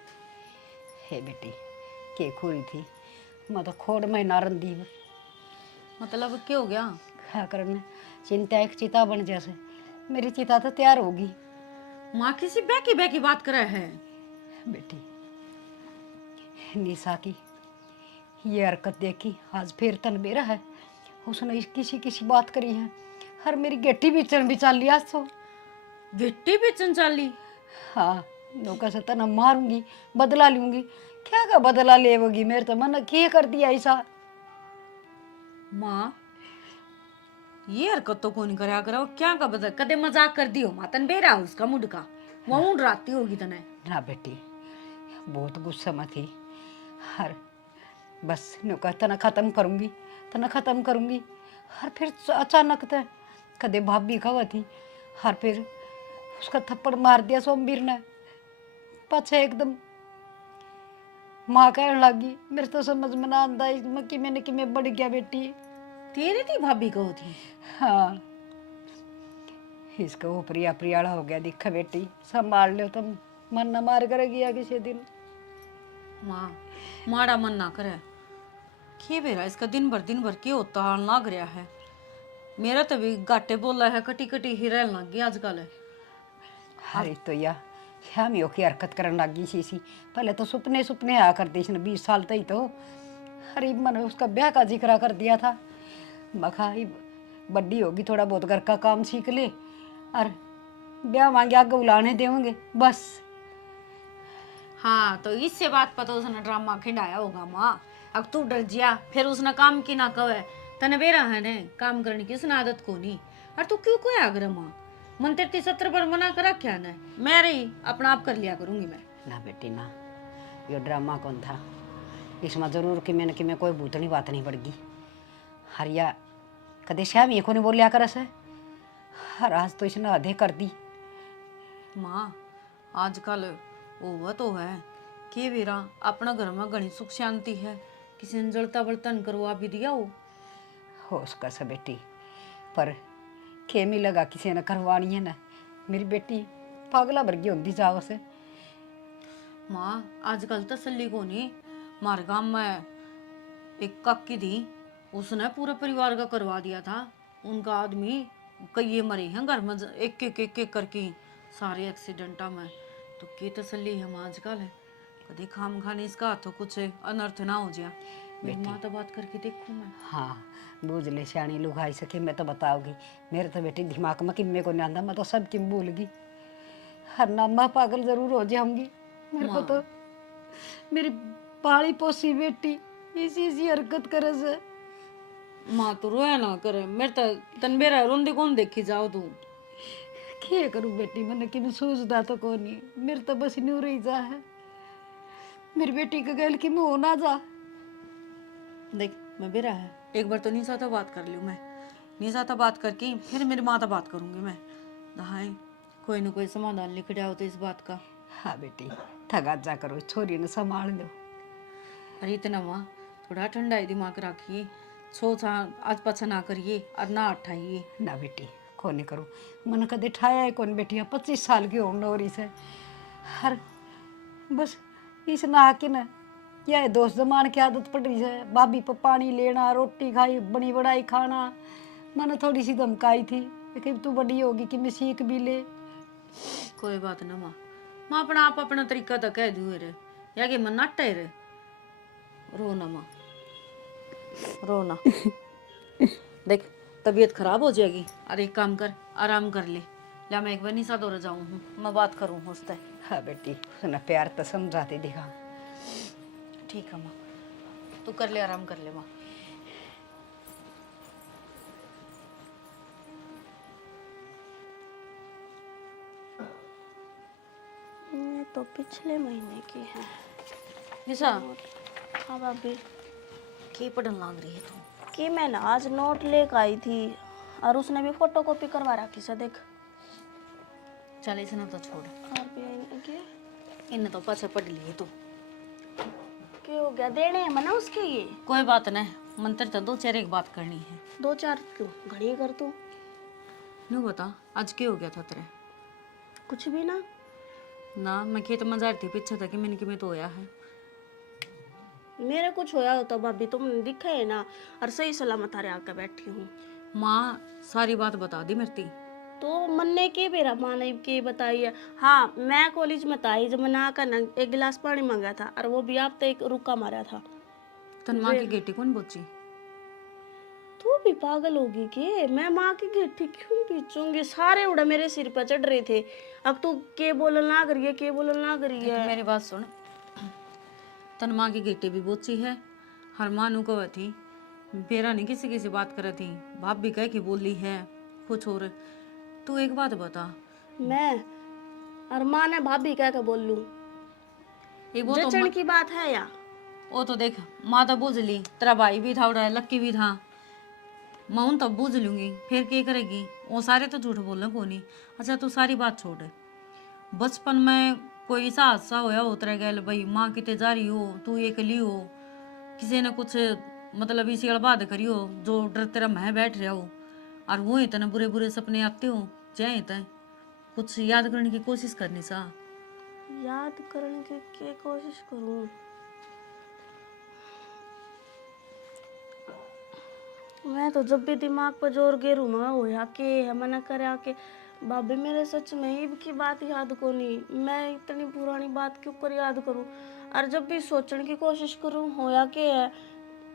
हे बेटी के खोरी थी मैं तो खोड़ महीना रंदी में। मतलब क्या हो गया? क्या करने चिंता एक चिता बन जैसे मेरी चिता तो तैयार होगी। माँ किसी बैकी बात करे है। बेटी निशा की ये हरकत देखी आज फिर तन बेरा है। उसने किसी किसी बात करी है। हर मेरी गेटी भी चल लिया सो गिट्टी बेचन चाली। हाँ नौका से तना मारूंगी बदला लूंगी। क्या का बदला लेवगी? मेरे तो मन क्या कर दिया ऐसा। माँ ये हरकत तो कौन करा करा क्या का बदल कदे मजाक कर दियो माँ तन बेरा उसका मुड का वहाँ राती होगी तने। ना बेटी बहुत गुस्सा में थी। हर बस नौका तना खत्म करूंगी। हर फिर अचानक तो कदे भाभी खवा थी। हर फिर उसका थप्पड़ मार दिया सोमवीर ने। पछे एकदम माँ कहने लगी मेरे तो समझ में ना आता इसमें कि मैं बढ़ गया बेटी। तेरी थी भाभी को थी। हाँ इसका वो प्रियाड़ा हो गया दिखा बेटी संभाल लो तुम मन न मार कर गया किसी दिन। माँ माड़ा मन ना करे के बेरा इसका दिन भर के होता हाल लग रहा है। मेरा तो भी गाटे बोला है कटी ही रहने लग गई आजकल। अरे तो या हम यो की हरकत करने लगी सी पहले तो सुपने आया करते इसने 20 साल तक ही तो। अरे मैंने उसका ब्याह का जिक्र कर दिया था। मखा बड्डी होगी थोड़ा बहुत घर का काम सीख ले और ब्याह मांगे आगे बुलाने देंगे बस। हाँ तो इससे बात पता उसने ड्रामा खिंडाया होगा माँ। अब तू डर जिया फिर उसने काम की ना कहे तने बेरा है ने काम करने की उसने आदत को नहीं। और तू क्यों कोई आग्रह माँ मन 33 पर मना करा क्या न मैं रही अपना आप कर लिया करूंगी मैं। ना बेटी ना ये ड्रामा कौन था इसमें जरूर कि मैं कोई भूतनी बात नहीं पड़गी। हरिया कदे श्यामी को नहीं बोलिया कर से। हर आज तो इसने आधे कर दी। माँ आजकल वो तो है कि वीरा अपना घर में घनी सुख शांति है, किसी ने जलता बर्तन करवा भी दिया हो उसका से बेटी, पर खेमी लगा किसी ने करवानी है ना। मेरी बेटी पागला वर्गी होती जाओ से। माँ आजकल तसल्ली को नहीं। हमारे गांव में एक काकी थी, उसने पूरे परिवार का करवा दिया था। उनका आदमी कई मरे हैं घर में एक एक करके सारे एक्सीडेंटा में। तो की तसल्ली है माँ आजकल है, कभी खाम खाने इसका हाथों कुछ अनर्थ ना हो जाए। मेरी माँ तो बात करके देखूँ मैं। हाँ बूझ ले सियाणी लुगाई सके, मैं तो बताओगी। मेरे तो बेटी दिमाग में किम्मे को नहीं आंदा, मैं तो सब किम भूल गई। हर नामा पागल जरूर हो जाऊंगी। मेरे को तो मेरी पाली पोसी बेटी इसी हरकत करे से। माँ तो रोया ना करे, मेरे तो तनबेरा रोंदी कौन देखी जाओ तू। क्या करूं बेटी, मैंने कि सोचता तो कौन नहीं। मेरे तो बस न्यू रही जा है। मेरी बेटी का गैल कि मैं हो ना जा। देख मैं बेरा है, एक बार तो निशा तो बात कर लूँ मैं। निशा तो बात करके फिर मेरी माँ तो बात करूंगी मैं। हाय कोई ना कोई समाधान लिख जाओ तो इस बात का। हाँ बेटी थगा जा करो, छोरी ने संभाल लो। अरे इतना माँ थोड़ा ठंडा ही दिमाग रखिए, सोच आज पाछा ना करिए और ना उठाइए। ना बेटी कौन नहीं करूँ, मन कदे ठाया है कौन बेटी। 25 साल की होने हो रही से। हर बस इस ना के ना यह दोस्त जमान की आदत पड़ रही है। भाभी पर पानी लेना, रोटी खाई बनी बनाई खाना। मैंने थोड़ी सी धमकाई थी कि तू बड़ी होगी कि मैं सीख भी ले। कोई बात ना माँ, माँ अपना आप अपना तरीका तो कह दूँ रे, या कि मन नाटा रे। रो ना माँ, रो ना। देख तबीयत खराब हो जाएगी और एक काम कर, आराम कर ले। या मैं एक बार निशा दौड़ जाऊँ हूँ, मैं बात करूँ उससे। हाँ बेटी उसने प्यार तो समझाते दिखा। ठीक है माँ, तू कर ले, आराम कर ले माँ। ये तो पिछले महीने की है। निशा हाँ भाभी, की पढ़न लग रही है तू? कि मैं ना आज नोट लेकर आई थी और उसने भी फोटो कॉपी करवा रखी से। देख चल इसने तो छोड़, RBI ने के इन्हें तो पाछे पढ़ लिए तू। क्या हो गया, देने हैं मना उसके ये। कोई बात नहीं, मंत्र तो दो चार एक बात करनी है। 2-4 क्यों घड़ी कर तू। नू बता आज क्या हो गया था तेरे? कुछ भी ना। ना मैं खेत में जा रही थी, पीछे था कि मैंने कि मैं तो होया है। मेरे कुछ होया होता भाभी, तुमने दिखा है ना, और सही सलामत हारे आकर बैठी हूँ। माँ सारी बात बता दी मेरी। तो मन ने के मेरा माँ ने के बताई है। हाँ मैं कॉलेज में था, जब मैंने आकर ना एक गिलास पानी मांगा था और वो भी आप तो एक रुका मारा था। तन माँ की गेटी कौन बोची? तू भी पागल होगी के? मैं माँ की गेठी क्यों पीछूंगी? सारे उड़ा मेरे सिर पर चढ़ रहे थे। अब तू के बोलना ना करिए, के बोलना ना करिए। मेरी बात सुन, तन माँ की गेटी भी बोची है। हर मानू को थी बेरा नहीं किसी किसी बात कर थी, बाप भी कह के बोली है कुछ और। तू एक बात बता, मैं और माँ ने भाभी कह के बोल लूं, एक वो तो जचन की बात है या? वो तो देख माँ तो बूझ ली, तेरा भाई भी था उड़ा लक्की भी था, मैं उन तब बूझ लूंगी, फिर क्या करेगी? वो सारे तो झूठ बोलना को नहीं। अच्छा तू सारी बात छोड़, बचपन में कोई ऐसा हादसा होया उतरे गए भाई, माँ कितने जा रही हो, तू ये कली हो, किसी ने कुछ मतलब इसी बात करी हो जो डर तेरा मैं बैठ रहा हो, और वो इतने बुरे बुरे सपने आते हो चाहे तय कुछ याद करने की कोशिश करनी सा। याद करने की क्या कोशिश करूं? मैं तो जब भी दिमाग पर जोर गेरू ना होया के मना करे के भाभी मेरे सच में ईब की बात याद को नहीं। मैं इतनी पुरानी बात क्यों कर याद करूं? और जब भी सोचने की कोशिश करूं होया के है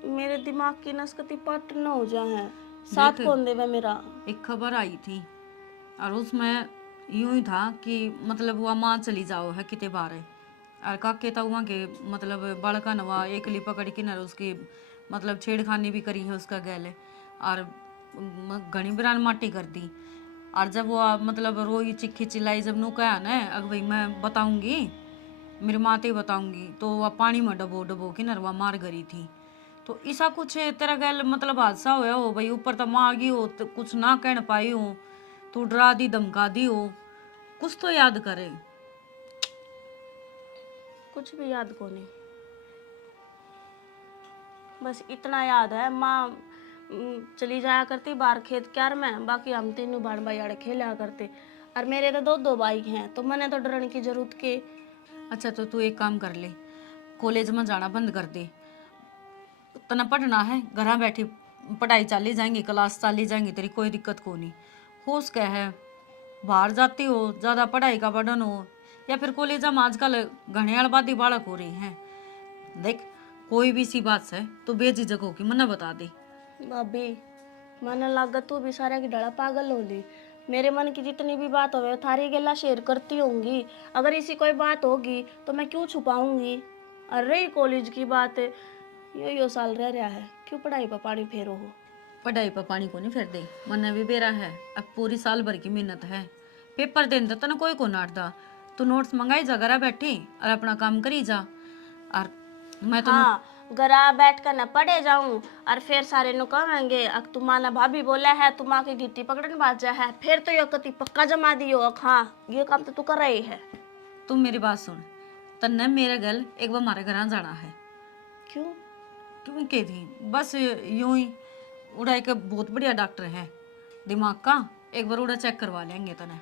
मेरे दिमाग की नसकती पट न हो जाए। साथ कौन देवे मेरा? एक खबर आई थी और उसमें यूं ही था कि मतलब वह माँ चली जाओ है किते बारे, और काके तो वहाँ के मतलब बड़का नवा एकली पकड़ के न उसकी मतलब छेड़खानी भी करी है उसका गैले, और घनी बिरान माटी कर दी। और जब वो मतलब रोई चिक्की चिल्लाई, जब नू कहा ना अगर भाई मैं बताऊंगी मेरी माँ ते बताऊंगी, तो वह पानी में डबो डबो के नरवा मार गई थी। तो ऐसा कुछ तेरा गैल मतलब हादसा होया हो भाई, ऊपर तो माँ आ गई हो तो कुछ ना कह पाई हो, तू डरा दी धमका दी हो, कुछ तो याद करे। कुछ भी याद को नहीं, बस इतना याद है माँ चली जाया करती बाहर खेत क्यार में, बाकी हम तीनों भाई भाई खेला करते। और मेरे तो दो भाई हैं, तो मैंने तो डरने की जरूरत के। अच्छा तो तू एक काम कर ले, कॉलेज में जाना बंद कर दे, तना पढ़ना है घर बैठी पढ़ाई चाली जाएंगी, क्लास चाली जाएंगी, तेरी कोई दिक्कत को नहीं। हो सके है बाहर जाती हो, ज़्यादा पढ़ाई का बर्डन हो, या फिर कॉलेज में आजकल घने आबादी बालक हो रही हैं। देख कोई भी सी बात से तो बेझिझक होगी मना बता दे। भाभी मन लगा तू भी सारे की डड़ा पागल हो ली। मेरे मन की जितनी भी बात होवे थारी गेला शेयर करती होंगी, अगर इसी कोई बात होगी तो मैं क्यों छुपाऊंगी। और रही कॉलेज की बात, यो साल रह रहा है, क्यों पढ़ाई पर पानी फेरो हो। पढ़ाई पर पानी को नहीं फेर दे, मन भी बेरा है, अब पूरी साल भर की मेहनत है, पेपर देने तो तना कोई को नाटदा, तू नोट्स मंगाई जा घर बैठी और अपना काम करी जा। और मैं तो हाँ गरा बैठ कर न पढ़े जाऊं और फिर सारे नु कहेंगे अक तुम्हारा भाभी बोला है तुम आके गिट्टी पकड़न बाजा है, फिर तो यो कति पक्का जमा दियो। हाँ ये काम तो तू कर रही है। तुम मेरी बात सुन, तन्ने मेरे गल एक बार हमारे घर जाना है। क्यों? क्यों के थी बस यूं ही, उड़ा एक बहुत बढ़िया डॉक्टर है दिमाग का, एक बार उड़ा चेक करवा लेंगे तने।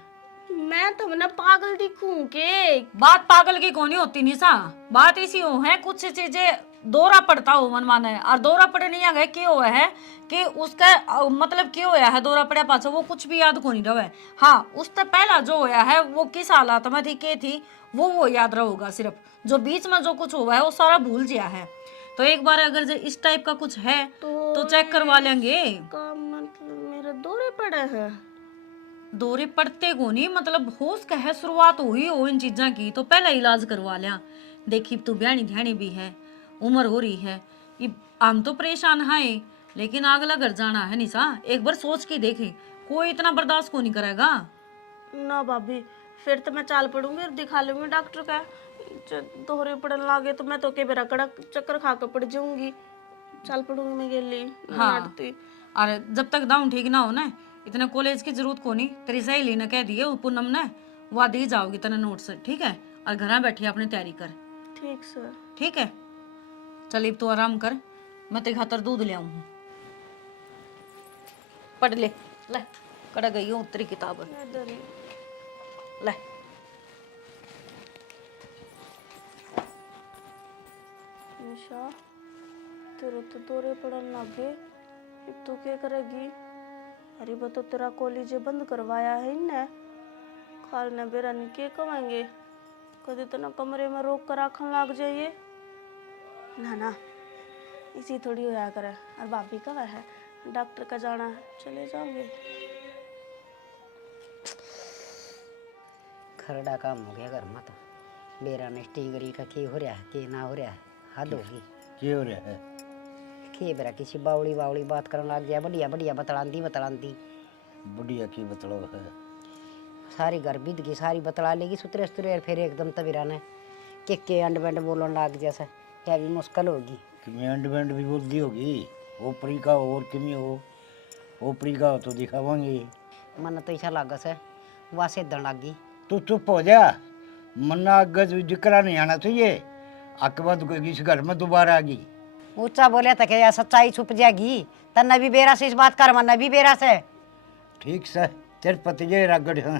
मैं तुमने पागल दिखूं के? बात पागल की कौन होती निशा, बात इसी हो है कुछ चीजें दौरा पड़ता हो मन माने, और दौरा पड़े नहीं आ गए क्यों हुआ है कि उसका मतलब क्यों होया है दौरा पड़े पाछो वो कुछ भी याद को नहीं रहे। हाँ उससे पहला जो होया है वो किस हालात में थी के थी वो याद रहेगा, सिर्फ जो बीच में जो कुछ हुआ है वो सारा भूल गया है। तो एक बार अगर जो इस टाइप का कुछ है तो चेक करवा लेंगे। का मतलब मेरे दौरे पड़े हैं? दौरे पड़ते को नहीं, मतलब होश का है शुरुआत हुई हो इन चीजा की तो पहला इलाज करवा लिया। देखी तू ब्याणी ध्यानी भी है, उम्र हो रही है, ये हम तो परेशान है लेकिन अगला घर जाना है निशा, एक बार सोच के देखे, कोई इतना बर्दाश्त को नहीं करेगा। ना भाभी फिर तो मैं चाल पड़ूंगी और दिखा लूंगी डॉक्टर का। दोहरे पड़न लागे तो मैं तो के बेरा कड़क चक्कर खा कर पड़ जाऊंगी, चाल पड़ूंगी मैं गेली। हाँ और जब तक दाऊं ठीक ना हो ना, इतना कॉलेज की जरूरत को नहीं, तेरी सहेली ने कह दिए पूनम ने वह दी जाओगी तेना नोट्स, ठीक है? और घर बैठी अपनी तैयारी कर। ठीक सर। ठीक है चल अब तो आराम कर, मैं तेरे खातर दूध ले आऊं, पढ़ ले, ले कड़ा गई हूँ तेरी किताब, इधर ही। ले निशा तेरे तो दौरे पड़न लगे, अब तू क्या करेगी? अरे बतो तेरा कॉलेज बंद करवाया है इनने, खाल ने बेरा ने के कमाएंगे, कभी तो ना कमरे में रोक कर आखन लग जाइए। ना ना इसी थोड़ी होया करे। और भाभी कब है डॉक्टर का जाना है, चले जाओगे। खरड़ा काम हो गया घर में तो, बेरा ने स्टीगरी का की हो रहा है के ना हो रहा है, हद होगी। क्या हो रहा है? के बेरा किसी बावड़ी बावड़ी बात करने लग गया, बढ़िया बढ़िया बतलांदी बतलांदी। बढ़िया की बतलो है? सारी घर बीत गई, सारी बतला लेगी सुतरे सुतरे, फिर एकदम तबीरा ने के अंड बंड बोलन लग जैसे, क्या भी मुश्किल होगी। किमें अंड बैंड भी बोल दी होगी, ओपरी का हो और किमें हो, ओपरी का हो तो दिखावांगे। मन तो ऐसा लगा से वासे दन लग गई। तू चुप हो जा, मन्ना अगज जिक्रा नहीं आना चाहिए, अकबत इस घर में दोबारा आ गई। ऊंचा बोले तो क्या सच्चाई छुप जाएगी, तन्ने भी बेरा से इस बात कर, मन भी बेरा से। ठीक से तेरे पति जे रागड़ है।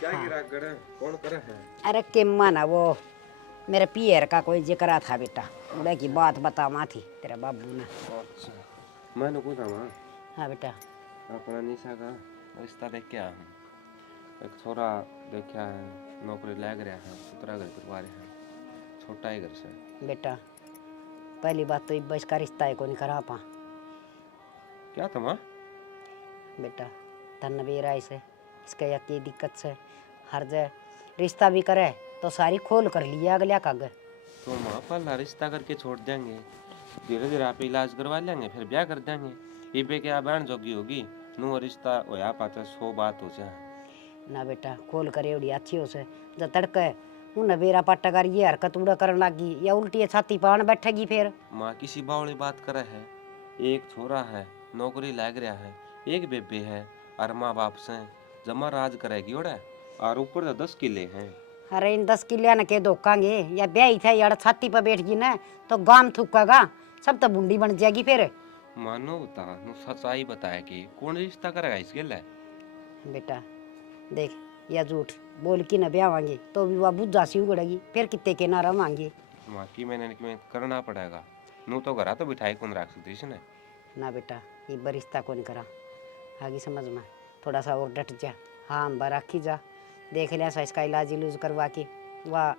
क्या गिरा गड़ा कौन करे है? अरे किम्मा ना वो मेरे पियर का कोई जिक्र था बेटा, उड़े की बात बता माँ थी तेरे बाबू ने। अच्छा मैंने पूछा माँ हाँ बेटा। अपना निशा का रिश्ता देख के आया हूँ, एक छोरा देखा है, नौकरी लग रहा है, उतरा घर करवा रहे हैं, छोटा ही घर से। बेटा पहली बात तो इब्बा इसका रिश्ता है को नहीं करा पा। क्या था माँ? बेटा तन बेरा इसे इसका या की दिक्कत से हर जगह रिश्ता भी करे तो सारी खोल कर लिया अगला कागज। तो माँ पहला रिश्ता करके छोड़ देंगे, धीरे धीरे आप इलाज करवा लेंगे, फिर ब्याह कर देंगे, ये पे क्या बहन जोगी होगी, नू रिश्ता होया पाता 100 बात हो जाए। ना बेटा खोल करे उड़ी अच्छी हो से, जब तड़के उन्हें बेरा पाटा कर ये हरकत उड़ा करने लगी या उल्टी छाती पान बैठेगी फिर। माँ किसी बावली बात करे है, एक छोरा है नौकरी लग रहा है, एक बेबे है और माँ बाप से जमा राज करेगी ओड़े और ऊपर तो 10 किले हैं। अरे इन 10 किलिया ने के धोखांगे या ब्याही थे यार छाती पर बैठ गई ना तो गाम थूकेगा, सब तो बूंदी बन जाएगी फिर। मानो बता नु सच्चाई बताए कि कौन रिश्ता करेगा इसके लिए। बेटा देख या झूठ बोल की न ब्यावांगे तो भी वह बुद्धा सी उगड़ेगी फिर कितने के ना रवांगे। माँ की मैंने करना पड़ेगा, नू तो घरा तो बिठाई कौन रख सकती इसने। ना बेटा ये बरिश्ता कौन करा आगे समझ में थोड़ा सा और डट जा। हाँ हम रखी जा देख लिया सा इसका इलाज इलूज करवा के वह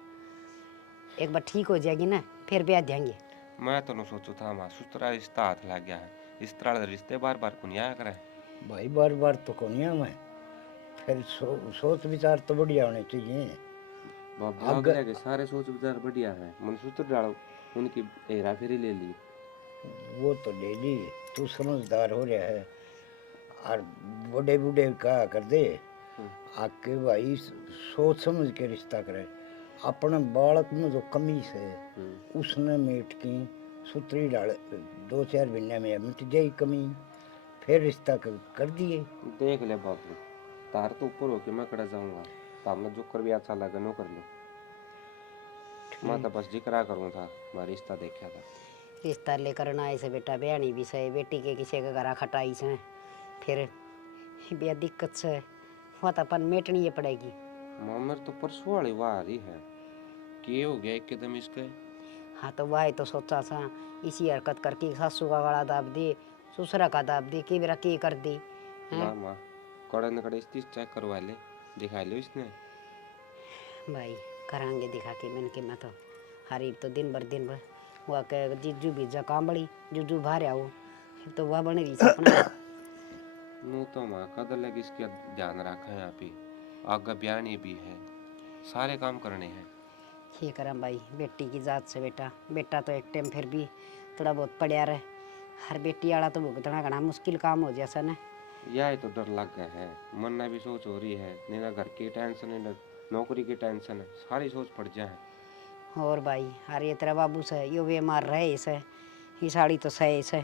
एक बार ठीक हो जाएगी ना फिर ब्याह देंगे। मैं तो न सोचू था माँ सुतरा रिश्ता हाथ लग गया है, इस तरह के रिश्ते बार बार कुनिया करे। भाई बार बार तो कोनिया में फिर सोच विचार तो बढ़िया होने चाहिए। अगले के सारे सोच विचार बढ़िया है, मन सूत्र डालो उनकी हेरा फेरी ले ली। वो तो ले ली, तू समझदार हो रहा है और बड़े बूढ़े कहा कर दे आके भाई सोच समझ के रिश्ता करे। अपने बालक में जो कमी है उसने मेट की सूत्री डाल 2-4 महीने में मिट जाए कमी, फिर रिश्ता कर दिए। देख ले बाबू तार तो ऊपर होके मैं कड़ा जाऊंगा, तामने जो कर भी अच्छा लगे नो कर लो। मैं तो बस जिक्रा करूँ था, मैं रिश्ता देखा था। रिश्ता लेकर ना ऐसे बेटा ब्याहनी भी से बेटी के किसी के घर खटाई से फिर ब्याह दिक्कत से वह तो अपन मेटनी ये पड़ेगी। मामर तो परसों वाली वाह रही है कि हो गया एकदम इसके। हाँ तो वह तो सोचा सा इसी हरकत करके सासू का गला दाब दी ससुरा का दाब दी कि मेरा की कर दी। ना माँ कड़े न कड़े स्थिति चेक करवा ले, दिखा लो इसने। भाई करांगे दिखा के मैंने कि मैं तो हरी तो दिन भर वह कह जीजू बीजा कांबड़ी जीजू बाहर आओ तो वह बने रही सपना। नू तो माँ कदर लगी इसके ध्यान रखा है यहाँ पे, आगे ब्यानी भी है, सारे काम करने हैं। ये करम भाई बेटी की जात से बेटा बेटा तो एक टाइम फिर भी थोड़ा बहुत पड़िया रहे, हर बेटी वाला तो भुगतना घना मुश्किल काम हो जैसा न। यह तो डर लग गया है, मन में भी सोच हो रही है, नहीं ना घर की टेंशन है ना नौकरी की टेंशन है, सारी सोच पड़ जाए। और भाई अरे तेरा बाबू से यो वे मार रहे इसे ये साड़ी तो सही से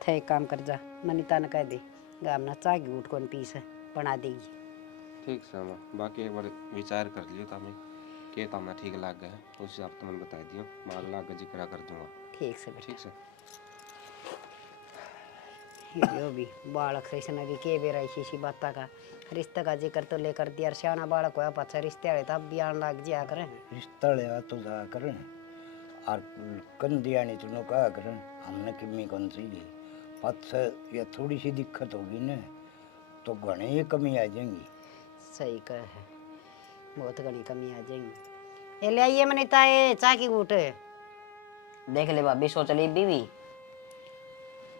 थे एक काम कर जा मनीता ने कह दे गाम ना चाह की उठ कौन पीस बना देगी। ठीक से माँ बाकी एक बार विचार कर लियो तमें के तमना ठीक लग गया है उस हिसाब से मैंने बता दियो, मैं अगला आगे जिक्र कर दूंगा। ठीक से बेटा ठीक से यो भी बालक से इसने भी के बेरा इसी बात का रिश्ते का जिक्र तो लेकर दिया सियाना बालक होया पाछा रिश्ते वाले तब भी आन लग जा करें। रिश्ता ले तो जा करें और कन दिया नहीं तुमने कहा करें हमने किम्मी कौन सी दी पत या थोड़ी सी दिक्कत होगी ना तो घने ही कमी आ जाएंगी। सही कह है बहुत घनी कमी आ जाएंगी। ये ले आइए मनीता ये चाय की घूट देख ले भाभी सोच ली बीवी।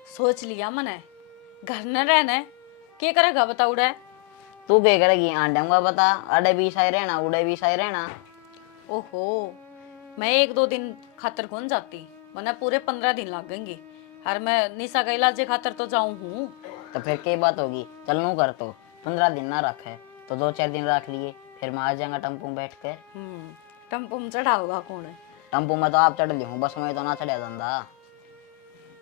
सोच लिया मैंने घर न रहना क्या करेगा बताऊड़ा। तू क्या करेगी आंडा बता, अड़े भी सही रहना उड़े भी सही रहना। ओहो मैं 1-2 दिन खातर कौन जाती, वरना पूरे 15 दिन लगेंगे और मैं निशा का इलाज खातर तो जाऊं हूँ। तो फिर क्या बात होगी, चल नू कर तो 15 दिन ना रखे तो 2-4 दिन रख लिए, फिर मैं आ जाऊंगा टम्पू में बैठ के। टम्पू में चढ़ा होगा कौन है? टम्पू में तो आप चढ़ ली हूँ, बस में तो ना चढ़ा धंधा।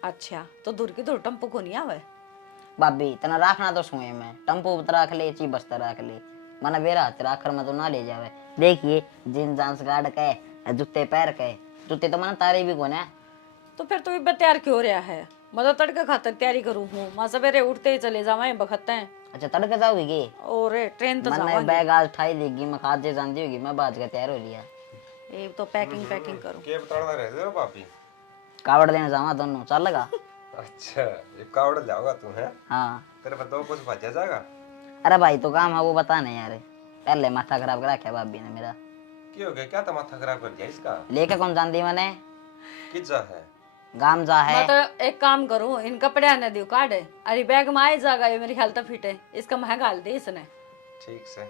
अच्छा तो दूर की दूर टम्पू को नहीं आवे। भाभी तना रखना तो सुए में टम्पू पर रख ले ची बस्ता रख ले मना बेरा तेरा आखिर में तो ना ले जावे। देखिए जींस जांस गाड़ के जूते पैर के जूते तो मना तारे भी कौन है। तो फिर तू भी तैयार क्यों रहा है? मैं तो तड़के खातर तैयारी करूँ हूँ, मैं सवेरे उठते ही चले जावे बखते हैं। अच्छा तड़के जाओगी और ट्रेन तो मैंने जावांगे। बैग आज उठाई देगी मैं खाद जे जानती होगी मैं बाज के तैयार हो लिया। ये तो पैकिंग करूँ। के बताना रहे हो भाभी? कावड़ देने जावा दोनों चल लगा। अच्छा ये कावड़ जाओगा तू है? हाँ तेरे पर दो कुछ बचा जाएगा। अरे भाई तो काम है वो बता नहीं यार, पहले माथा खराब करा क्या भाभी ने मेरा। क्यों हो गया, क्या तो माथा खराब कर दिया इसका? लेके कौन जानती मैंने किज्जा है गाम जा है। मैं तो एक काम करूँ इन कपड़े आने दियो काट अरे बैग में आई जाएगा ये मेरी हेल्थ फिट है इसका महंगा डाल दे इसने। ठीक से।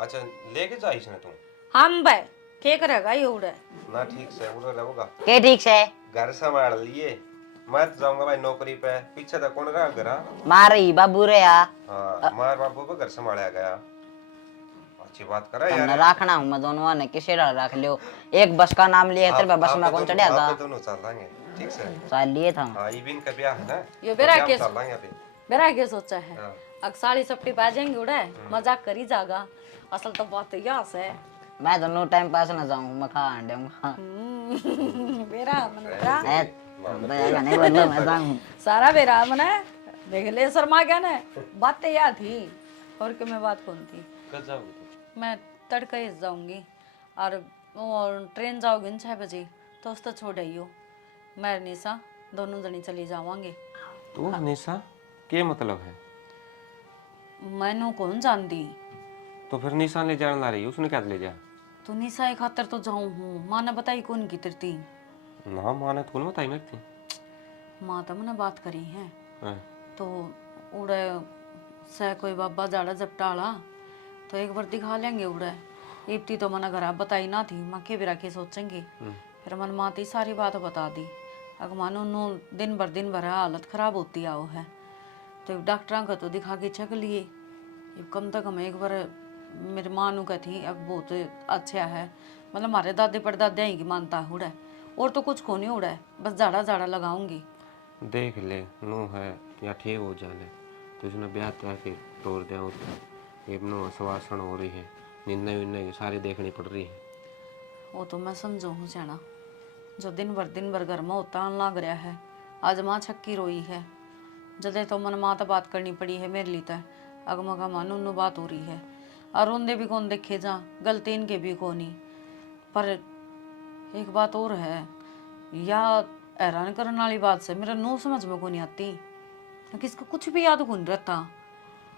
अच्छा लेके जा इसने तू? हम भाई क्या करेगा ये उड़े ना ठीक से उधर रहोगा के ठीक से घर संभाल लिए, मैं तो जाऊंगा भाई नौकरी पे, पीछे तक कौन रहा घर? मारी बाबू रे या हाँ मार बाबू पे घर संभाला गया। अच्छी बात करा तुमने यार। राखना हूँ मैं दोनों ने किसे रख लियो। एक बस का नाम लिया तेरे बस में कौन चढ़िया था? आप दोनों चल लेंगे ठीक से। साल लिए था। हाँ इबिन का ब्याह है ना, ये तो बेरा ब्याह में केस चल लेंगे अभी। मेरा क्या सोचा है हाँ। अग साड़ी सपटी पा जाएंगे उड़ा मजाक करी जागा असल तो बात यास है मैं दोनों टाइम पास ना जाऊँ, मैं खा दूंगा। बेरा मन बेरा नहीं बोलो मैं जाऊँ। सारा बेरा मन देख ले शर्मा गया ना बात याद थी और कि मैं बात कौन थी। कब जाओगे तुम? मैं तड़के ही जाऊंगी और ट्रेन जाओगी 6 बजे तो उस तो छोड़ आइयो मैं और निशा दोनों जनी चली जावांगे। तू निशा क्या मतलब है? मैनू कौन जानती तो फिर निशा ले जाने ला रही है, उसने क्या ले जा? तो निशा एक खातर तो जाऊं हूँ माँ ने बताई कौन की तिरती ना माने तो कौन बताई मैं थी? माँ तो मैंने बात करी है हाँ। तो उड़े से कोई बाबा जाड़ा जपटाला तो एक बार दिखा लेंगे उड़े इप्ती तो मैंने घर बताई ना थी माँ के बिरा के सोचेंगे फिर मन माँ ती सारी बात बता दी अगर मानो नो दिन भर हालत खराब होती आओ है तो डॉक्टर का तो दिखा के चक लिए कम से कम एक बार मेरी माँ नु कहती अब बहुत अच्छा है मतलब हमारे दादे परदादे ही की मानता उड़ा और तो कुछ को नहीं उड़ा बस जाड़ा जाड़ा लगाऊंगी। देख ले नू है या ठीक हो जाने तो इसने ब्याह तय के तोड़ दिया उसको। इब्नो आश्वासन हो रही है, निर्णय विन्नय सारी देखनी पड़ रही है। वो तो मैं समझो हूँ जाना जो दिन भर घर में होता लग रहा है आज माँ छक्की रोई है जदे तो मन माँ तो बात करनी पड़ी है मेरे लिए तो अगमगा मानो नु बात हो रही है और उनदे भी कौन देखे जा गलती इनके भी कोनी पर एक बात और है या हैरान करने वाली बात से मेरा नो समझ में को नहीं आती किसका कुछ भी याद को नहीं रहता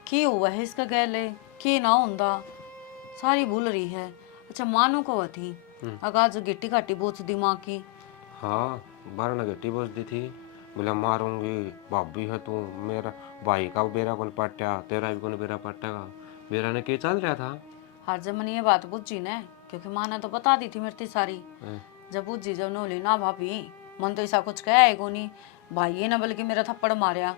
की हुआ है इसका गैले की ना होंदा सारी भूल रही है। अच्छा मानो को थी अगाज गिट्टी घाटी बोच दी माँ की। हाँ बारह ने गट्टी बोझ दी थी, बोला मारूंगी भाभी है तू, मेरा भाई का बेरा कौन पट्टा तेरा भी कौन बेरा पट्टेगा। बेरा ने क्या चल रहा था? हर जब मैंने ये बात पूछी ना क्योंकि माँ ने तो बता दी थी मेरी सारी जब पूछी जब नोली ना भाभी मन तो ऐसा कुछ कहा है को नहीं भाई ने बल्कि मेरा थप्पड़ मारा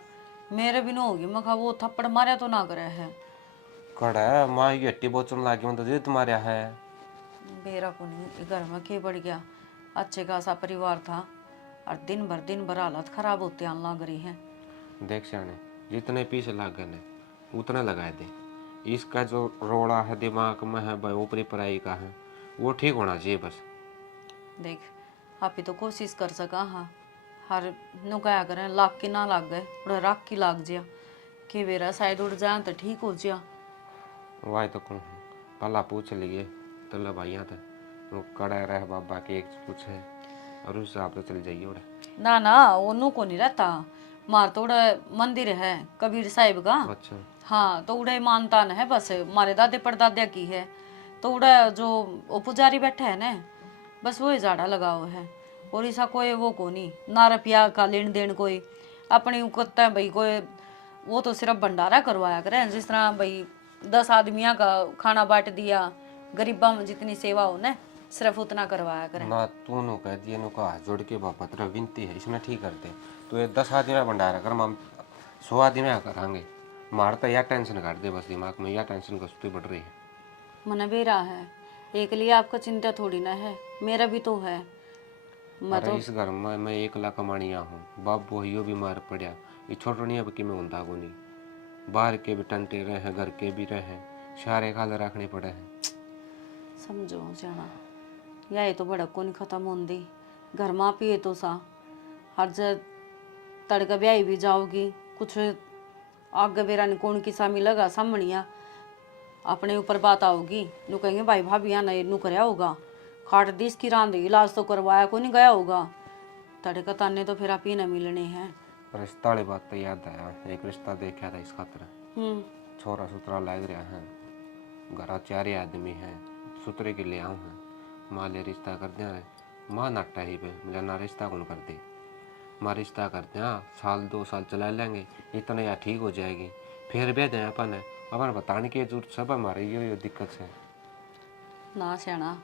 मेरे भी ना होगी मैं कहा वो थप्पड़ मारा तो ना करे है कड़ा माँ की गट्टी बोचन लागी मतलब ये तुम्हारा है। बेरा को नहीं घर में के बढ़ गया अच्छे खासा परिवार था और दिन भर हालत खराब होते आने लग रही है। देख सियाने जितने पीछे लाग गए उतने लगाए दे। इसका जो रोड़ा है दिमाग में है भाई ऊपरी पढ़ाई का है वो ठीक होना चाहिए बस। देख आप ही तो कोशिश कर सका हाँ हर नु क्या करें लाग की ना लाग गए उड़ा राख की लाग जिया कि बेरा शायद उड़ जाए तो ठीक हो जिया। वाई तो कौन पला पूछ लिए तो भाइया था वो कड़ा रहे बाबा के एक पूछे और उस हिसाब से चल जाइए उड़े। ना ना वो नु को नहीं रहता मार तो उड़ा मंदिर है कबीर साहिब का। अच्छा हाँ तो उड़े मानता न है बस मारे दादे परदादे की है तो उड़ा जो वो पुजारी बैठा है ना बस वही झाड़ा लगाओ है और ऐसा कोई वो को नहीं ना रुपया का लेन देन कोई अपनी कुत्ता भाई कोई वो तो सिर्फ भंडारा करवाया करे जिस तरह भाई 10 आदमियों का खाना बांट दिया गरीबा में जितनी सेवा हो ना सिर्फ उतना करवाया करे। ना तू नु कह दिए नु का जोड़ के बाबा तेरा विनती है इसने ठीक कर दे तो ये 10 आदमी में भंडारा कर हम 100 आदमी में करांगे मार तो यह टेंशन काट दे बस दिमाग में यह टेंशन कसती बढ़ रही है। मन बेरा है एक लिए आपको चिंता थोड़ी ना है मेरा भी तो है मैं अरे तो इस घर में मैं 1 लाख कमानिया हूँ बाप वही बीमार पड़ा ये छोटो नहीं अब कि मैं होता को नहीं बाहर के भी टंटे रहे घर के भी रहे सारे खाल रखने पड़े हैं। समझो जाना यही तो बड़ा को नहीं खत्म होंदी घर माँ पिए तो सा हर जब तड़का ब्याही भी जाओगी कुछ आगे बेरा ने कौन किसा मिलेगा सामनिया अपने ऊपर बात आओगी नु कहेंगे भाई भाभी यहाँ नहीं नु कराया होगा खाट दी इसकी रांध इलाज तो करवाया को नहीं गया होगा तड़का ताने तो फिर आप ही न मिलने हैं। रिश्ता वाली बात तो याद आया एक रिश्ता देखा था इस खातर छोरा सुतरा लग रहा है घर 4 आदमी है सुतरे के ले आऊँ है माँ ले रिश्ता कर दिया है माँ नाटा ही पे मुझे ना रिश्ता कौन कर दे माँ रिश्ता करते हैं 1-2 साल चला लेंगे इतना या ठीक हो जाएगी फिर भी दें अपन बताने की जरूरत सब हमारी ये दिक्कत है ना सियाना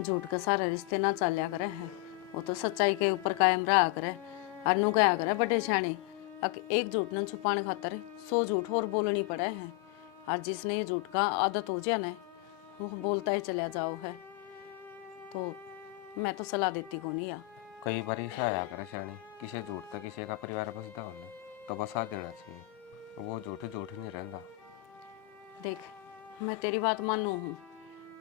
झूठ का सारे रिश्ते ना चलिया करे हैं वो तो सच्चाई के ऊपर कायम रहा करे और नु क्या करे बड़े सियाने एक झूठ न छुपाने खातर 100 झूठ और बोलनी पड़े हैं और जिसने ये झूठ का आदत हो जाए ना वो बोलता ही चला जाओ है, तो मैं तो सलाह देती को नहीं। कई बार ऐसा आया करे शानी, किसी झूठ तक किसी का परिवार बसता होने तो बसा देना चाहिए, वो झूठ झूठ नहीं रहता। देख, मैं तेरी बात मानू हूँ,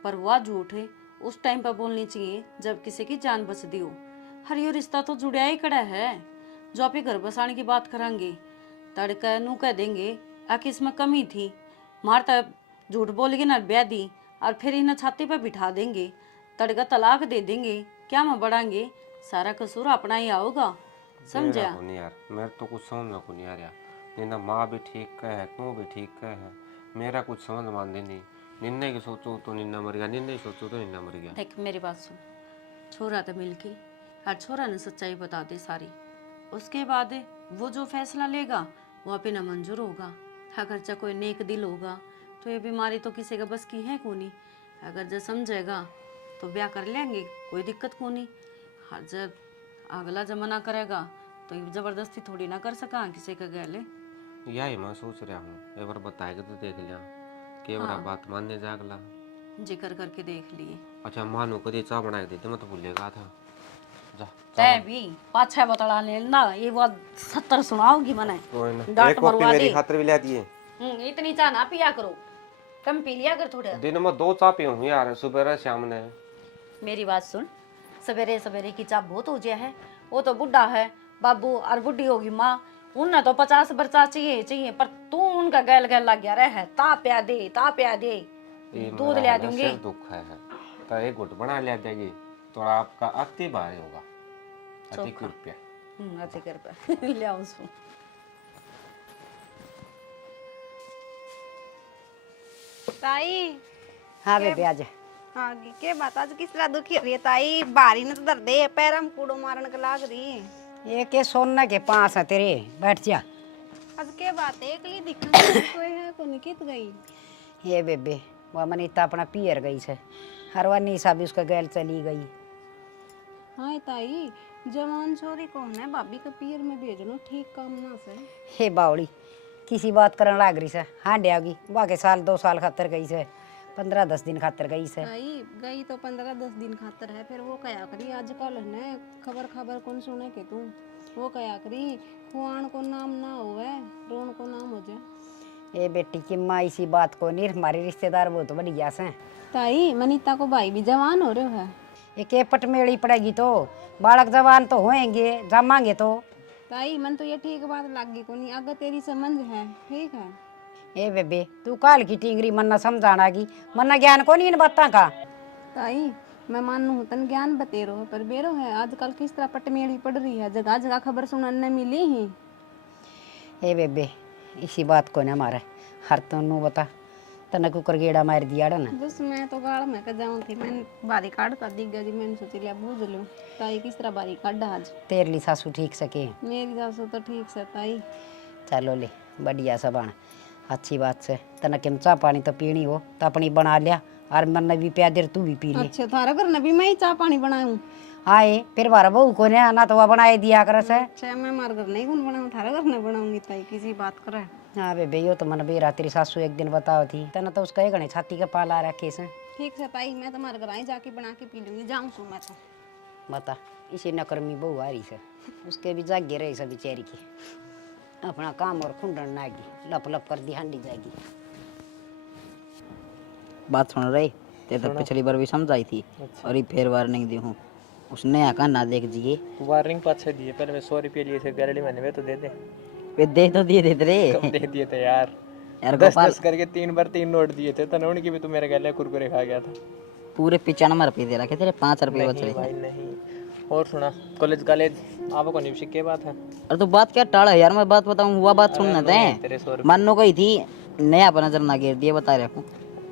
पर वह झूठ है उस टाइम पर बोलनी चाहिए जब किसी की जान बचती हो। हर यो रिश्ता तो जुड़िया ही कड़ा है। जो आप ही घर बसाने की बात करांगे, तड़का नू कह देंगे आखिर इसमें कमी थी, मारता झूठ बोलेगी ना ब्याह दी, और फिर इन्हें छाती पर बिठा देंगे, तड़का तलाक दे देंगे, क्या में बढ़ाएंगे, सारा कसूर अपना ही आओगा। समझा? मेरा को नहीं यार, मेरे तो कुछ समझ में को नहीं आ रहा। निन्ना माँ भी ठीक कह है, तू भी ठीक कह है, मेरा कुछ समझ मान नहीं। निन्ने की सोचो तो निन्ना मर गया, निन्ने की सोचो तो निन्ना मर गया। देख मेरी बात सुन, छोरा तो मिलके हर छोरा ने सच्चाई बता दे सारी, उसके बाद वो जो फैसला लेगा वो अपना मंजूर होगा। अगर जब कोई नेक दिल होगा तो ये बीमारी तो किसी का बस की है को नहीं। अगर जब समझेगा तो ब्याह कर लेंगे, कोई दिक्कत को नहीं। हर जब अगला जब मना करेगा तो ये जबरदस्ती थोड़ी ना कर सका किसी का गले। यही मैं सोच रहा हूँ, एक बार बताएगा तो देख लिया, के बड़ा बात मानने जागला। जिक्र करके देख लिए। अच्छा मानो कभी चाय बना के देते, मैं तो भूलेगा था। जा तय भी पाछा बतला लेना, ये बात 70 सुनाओगी मने। कोई ना, डांट एक कॉपी मरवा मेरी दे। खातिर भी ले दिए। इतनी चाह ना पिया करो, कम पी लिया कर थोड़ा। दिन में 2 चाय पी हूँ यार, सुबह शाम ने। मेरी बात सुन, सवेरे सवेरे की चाह बहुत हो गया है। वो तो बुढ़ा है बाबू और बुढ़ी होगी माँ, उन्हें तो 50 बरसा चाहिए, पर तू उनका गैल गैल लग गया रहे, ता प्या दे ये दूध मेरा ले ना दूंगी। सिर दुख है, तो एक घुट बना ले देगी तो आपका अति भारी होगा। अति कृपया। अति कर पे ले आओ उसको। ताई हाँ बेबे आज हाँ के बात आज किस तरह दुखी हो रही है ताई? बारी ने तो दर्द है, पैर में कूड़ो मारने के लाग रही। ये के सोना के पास है तेरे, बैठ जा। आज के बात है एकली दिखना कोई है को निकित गई। ये बेबे वह मनीता अपना पियर गई से, हरवा निशा भी उसका गैल चली गई। हाँ ताई, जवान छोरी कौन है भाभी का पियर में भेजनो ठीक काम ना से। हे बावड़ी किसी बात करने लाग रही से, हाँ डगी बाके साल 2 साल खातर गई से, 15-10 दिन खातर गई से। ताई गई तो 15-10 दिन खातर है, फिर वो कया करी आजकल है खबर कौन सुने के तू, वो कया करी खुआन को नाम ना होवे रोन को नाम हो जाए। ए बेटी की माँ इसी बात को नहीं, हमारे रिश्तेदार बहुत बढ़िया से। ताई मनीता को भाई भी जवान हो रहे है। एक पटमेड़ी पड़ेगी तो बालक जवान तो होएंगे, जमाएंगे तो। ताई मन तो ये ठीक बात लगी को नहीं, अगर तेरी समझ है ठीक है। ए बेबे तू काल की टिंगरी मन्ना समझाना की, मन्ना ज्ञान को नहीं इन बातों का। ताई मैं मानू तन ज्ञान बतेरो है, पर बेरो है आजकल किस तरह पटमेड़ी पड़ रही है, जगह जगह खबर सुनने मिली ही। ए बेबे इसी बात को ना मारे, हर तनु बता तना कुकर गेड़ा मार दिया ना। बस मैं तो गाड़ में के जाऊं थी, मैंने बारी काट कर दी गई, मैंने सोच लिया बूझ लूं ताई किस तरह बारी काट आज। तेरे लिए सासू ठीक सके, मेरी सासू तो ठीक से ताई। चलो ले बढ़िया सबन, अच्छी बात से। तना केम चाह पानी तो पीनी हो तो अपनी बना लिया, और मन भी प्या देर तू भी पी ले। अच्छा थारा घर भी मैं ही चाह पानी बनाऊं? आए फिर बारा बहू को ने आना तो वह बनाए दिया कर से। अच्छा मैं मार घर नहीं कौन बनाऊं, थारा घर नहीं बनाऊंगी ताई, किसी बात करे। हाँ बेबे यो तो मन बेरा तेरी सासू एक दिन बताओ थी, तना तो उसका एक छाती का पाला रखे से। ठीक है ताई, मैं तुम्हारे घर आई जाके बना के पी लूंगी, जाऊं सो मैं तो। बता इसी नकर्मी बहू आ रही से, उसके भी जागे रही से बेचारी की, अपना काम और खुंडन नागी लप लप कर दी हांडी जाएगी। बात सुन रही ते तो पिछली बार भी समझाई थी। और ये फिर वार्निंग दी हूँ, उसने आका ना देख जिए। वार्निंग पाछे दिए, पहले मैं 100 रुपये लिए थे गारंटी मैंने, वे तो दे दे। वे दे तो दिए थे रे कब दे दिए थे यार, यार 10-10 करके 3 बार 3 नोट दिए थे, तने उनकी भी तो मेरे गले कुरकुरे खा गया था। पूरे 95 रुपये दे रखे तेरे, 5 रुपये बच नहीं रहे भाई थे। नहीं। और सुना, कॉलेज आप को नहीं के बात है। और तू बात क्या टाड़ा यार, मैं बात बताऊँ हुआ बात सुनना तेरे 100 थे, रुपये मानो गई थी नया पर नजर ना गिर दिए, बता रहा हूँ।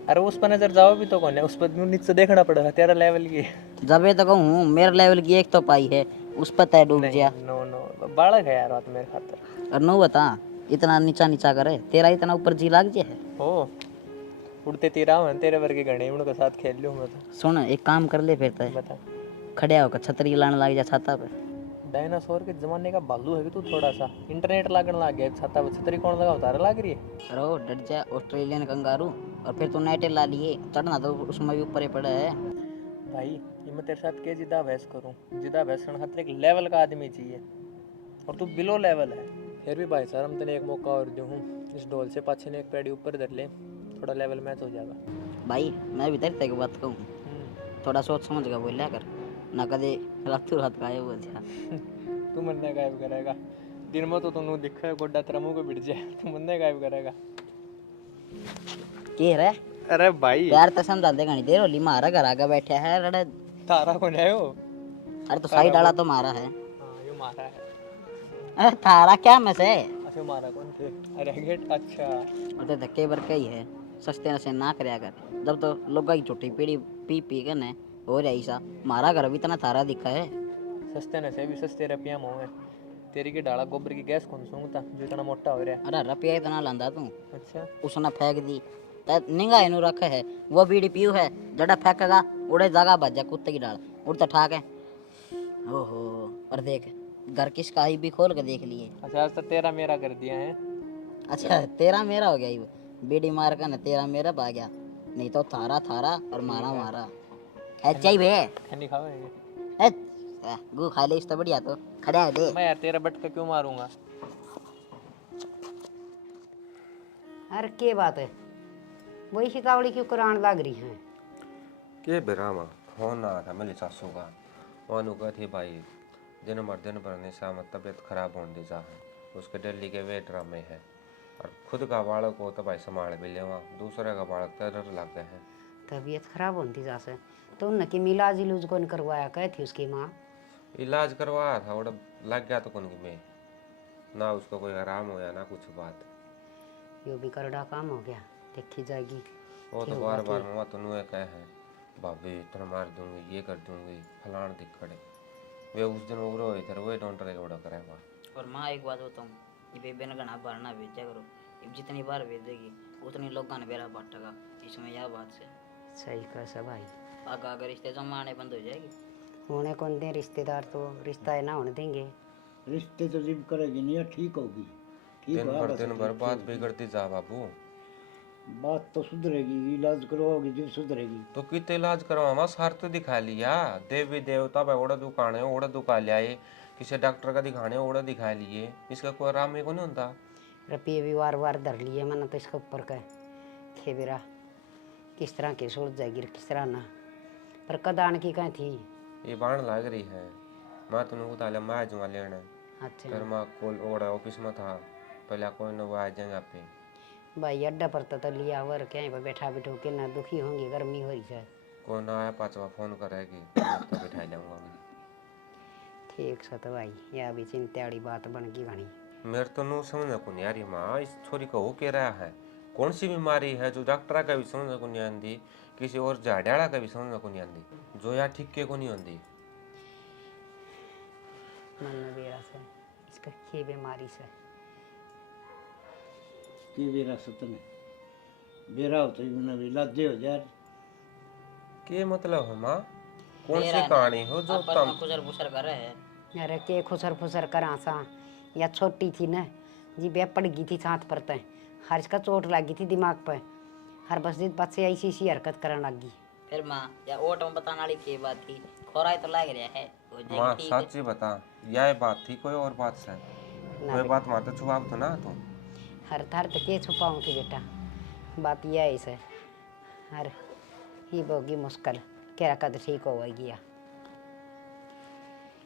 अरे उस पर नजर जाओ भी तो कौन है, उस पर नीचे देखना पड़ेगा तेरा लेवल की। जब तो कहूँ मेरे लेवल की एक तो पाई है, उस पर तय डूब गया। नो बालक है यार बात मेरे खातर। और नो बता इतना नीचा करे, तेरा इतना ऊपर जी लाग जे है। हो उड़ते तीरा हूँ तेरे वर्गे गणे, उनके साथ खेल लूँ मैं तो। सुन एक काम कर ले फिर तय, बता। खड़े होकर छतरी लाने लग जा छाता पे। डायनासोर के जमाने का भालू है कि तू थोड़ा सा इंटरनेट लागण लग गया छाता छतरी कौन लगा उतारे लाग रही है। अरे ओ डर जा ऑस्ट्रेलियन कंगारू, और फिर तू नेटे ला लिए, चढ़ना तो उसमें भी ऊपर ही पड़ा है। भाई ये मैं तेरे साथ के जिदा बहस करूं, जिदा बहस करने खातिर एक लेवल का आदमी चाहिए और तू बिलो लेवल है। फिर भी भाई साहब हम तेने एक मौका और दूं, इस ढोल से पाछे ने एक पेड़ी ऊपर धर ले, थोड़ा लेवल मैच हो जाएगा। भाई मैं भी तेरे की बात कहूँ, थोड़ा सोच समझ कर बोलिया कर, ना कदे रातों रात गायब हो जा। तू मन्ने गायब करेगा, दिन में तो तू दिखे गोड्डा तेरा मुंह पे बिट जाए, तू मन्ने गायब करेगा। के रे अरे भाई यार तो समझा दे घनी देर होली, मारा घर आगे बैठा है लड़े। तारा कौन है वो? अरे तो साइड डाला तो मारा है। हाँ ये मारा है। अरे थारा क्या में से अच्छा मारा कौन थे? अरे गेट अच्छा। और तो धक्के भर के ही है, सस्ते से ना करया कर, जब तो लोग की छोटी पीढ़ी पी पी के ने हो रही सा, मारा घर भी इतना थारा दिखा है। सस्ते न से भी सस्ते रुपया मोह है, तेरी की डाला गोबर की गैस कौन सूंघता जो इतना मोटा हो रहा है। अरे रुपया इतना लांदा तू, अच्छा उसने फेंक दी, निगाह इनू रखे है, वो बीड़ी पीऊ है, जड़ा फेंकेगा उड़े जगह बच जा कुत्ते की डाल उड़ता ठाक है। ओहो और देख घर किसका ही भी खोल के देख लिए। अच्छा आज तो तेरा मेरा कर दिया है। अच्छा तेरा मेरा हो गया ये, बीड़ी मार का ना तेरा मेरा भाग गया, नहीं तो थारा थारा और मारा मारा है चाहिए। खनी खावेंगे गु खा ले, इससे बढ़िया तो खड़ा है दे। मैं यार तेरा बटका क्यों मारूंगा? अरे के बात है, वही शिकावड़ी क्यों करान लग रही है? के बेरामा फोन आया था मेरी सासू का, वानू कहती भाई दिन भर निशा में तबीयत खराब होने दी जा है, उसके दिल्ली के वे ड्रामे है, और खुद का बालक को तो भाई संभाल भी ले, वहाँ दूसरे का बालक तरह लग गए हैं। तबीयत खराब होती जा से तो उनकी मिलाज इलूज कौन करवाया, कह थी उसकी माँ? इलाज करवाया था, वो लग गया तो कौन की में ना उसको कोई आराम होया ना कुछ बात। यो भी करड़ा काम हो गया, देखी जाएगी। वो तो बार बार मम्मा तुम कहे हैं भाभी इतना मार दूंगी, ये कर दूंगी, फलान दिख खड़े, वे उस दिन उग्र हुए थे, वही डॉक्टर का बड़ा करेगा। और माँ एक बात बताऊँ, ये बेबे ने घना बार ना भेजा करो, अब जितनी बार भेजेगी उतनी लोग ने बेरा बांटेगा, इसमें यह बात से सही कह सब भाई, आगे अगर रिश्ते जमा आने बंद हो जाएगी। होने कौन दे रिश्तेदार, तो रिश्ता है ना होने देंगे। रिश्ते तो जिब करेगी नहीं, ठीक होगी, ठीक दिन भर बात बिगड़ती जा बाबू। बात तो सुधरेगी, इलाज करवाओगी जब सुधरेगी। तो कितने इलाज करवा सार तो दिखा लिया, देवी देवता भाई ओड़ा दुकान है ओड़ा दुखा लिया, किसी डॉक्टर का दिखाने ओड़ा दिखा लिए, इसका कोई आराम ही को नहीं होता। रुपये भी वार वार धर लिए मैंने तो इसके ऊपर का खेबेरा किस तरह की सोच जाएगी किस तरह ना, पर कदान की कहीं थी ये बाण लग रही है, मैं तुमने उतार लिया, मैं जुआ लेने अच्छा फिर मैं कोल ओड़ा ऑफिस में था, पहले कोई न वो आ जाए यहाँ पे भाई अड्डा पर तो लिया वर क्या पर बैठा बैठो के ना दुखी होंगी, गर्मी हो रही है। कोई ना आया पाँचवा फोन करेगी तो बिठा जाऊंगा मैं। ठीक से तो भाई यह भी चिंता वाली बात बन गई घनी। मेरे तो नू समझ को नहीं आ रही माँ, इस छोरी को हो के रहा है, कौन सी बीमारी है जो डॉक्टर का भी समझ को नहीं आती, किसी और झाड़ियाला का भी समझ को नहीं आती, जो यार ठीक के को नहीं आती। मन में बेरा से इसका के बीमारी से कि बेरा सतने बेरा हो तो भी लादे हो यार। के मतलब है माँ, कौन सी कहानी हो जो तुम खुसर फुसर कर रहे हैं? अरे के खुसर फुसर करा सा, या छोटी थी ना जी बे पड़ गई थी साथ पर तय, हर इसका चोट लगी थी दिमाग पर, हर बस दिन बाद से ऐसी ऐसी हरकत करने लग गई। फिर माँ या ओट में बताने वाली की बात थी, खोरा तो लग रहा है हो जाएगी माँ, ठीक है। सच्ची बता यह बात थी कोई और बात से? कोई बात माँ तो छुपा तो ना तुम। हर थर तो के छुपाऊँ थी बेटा, बात यह है से हर ही होगी मुश्किल, क्या कद ठीक हो गया।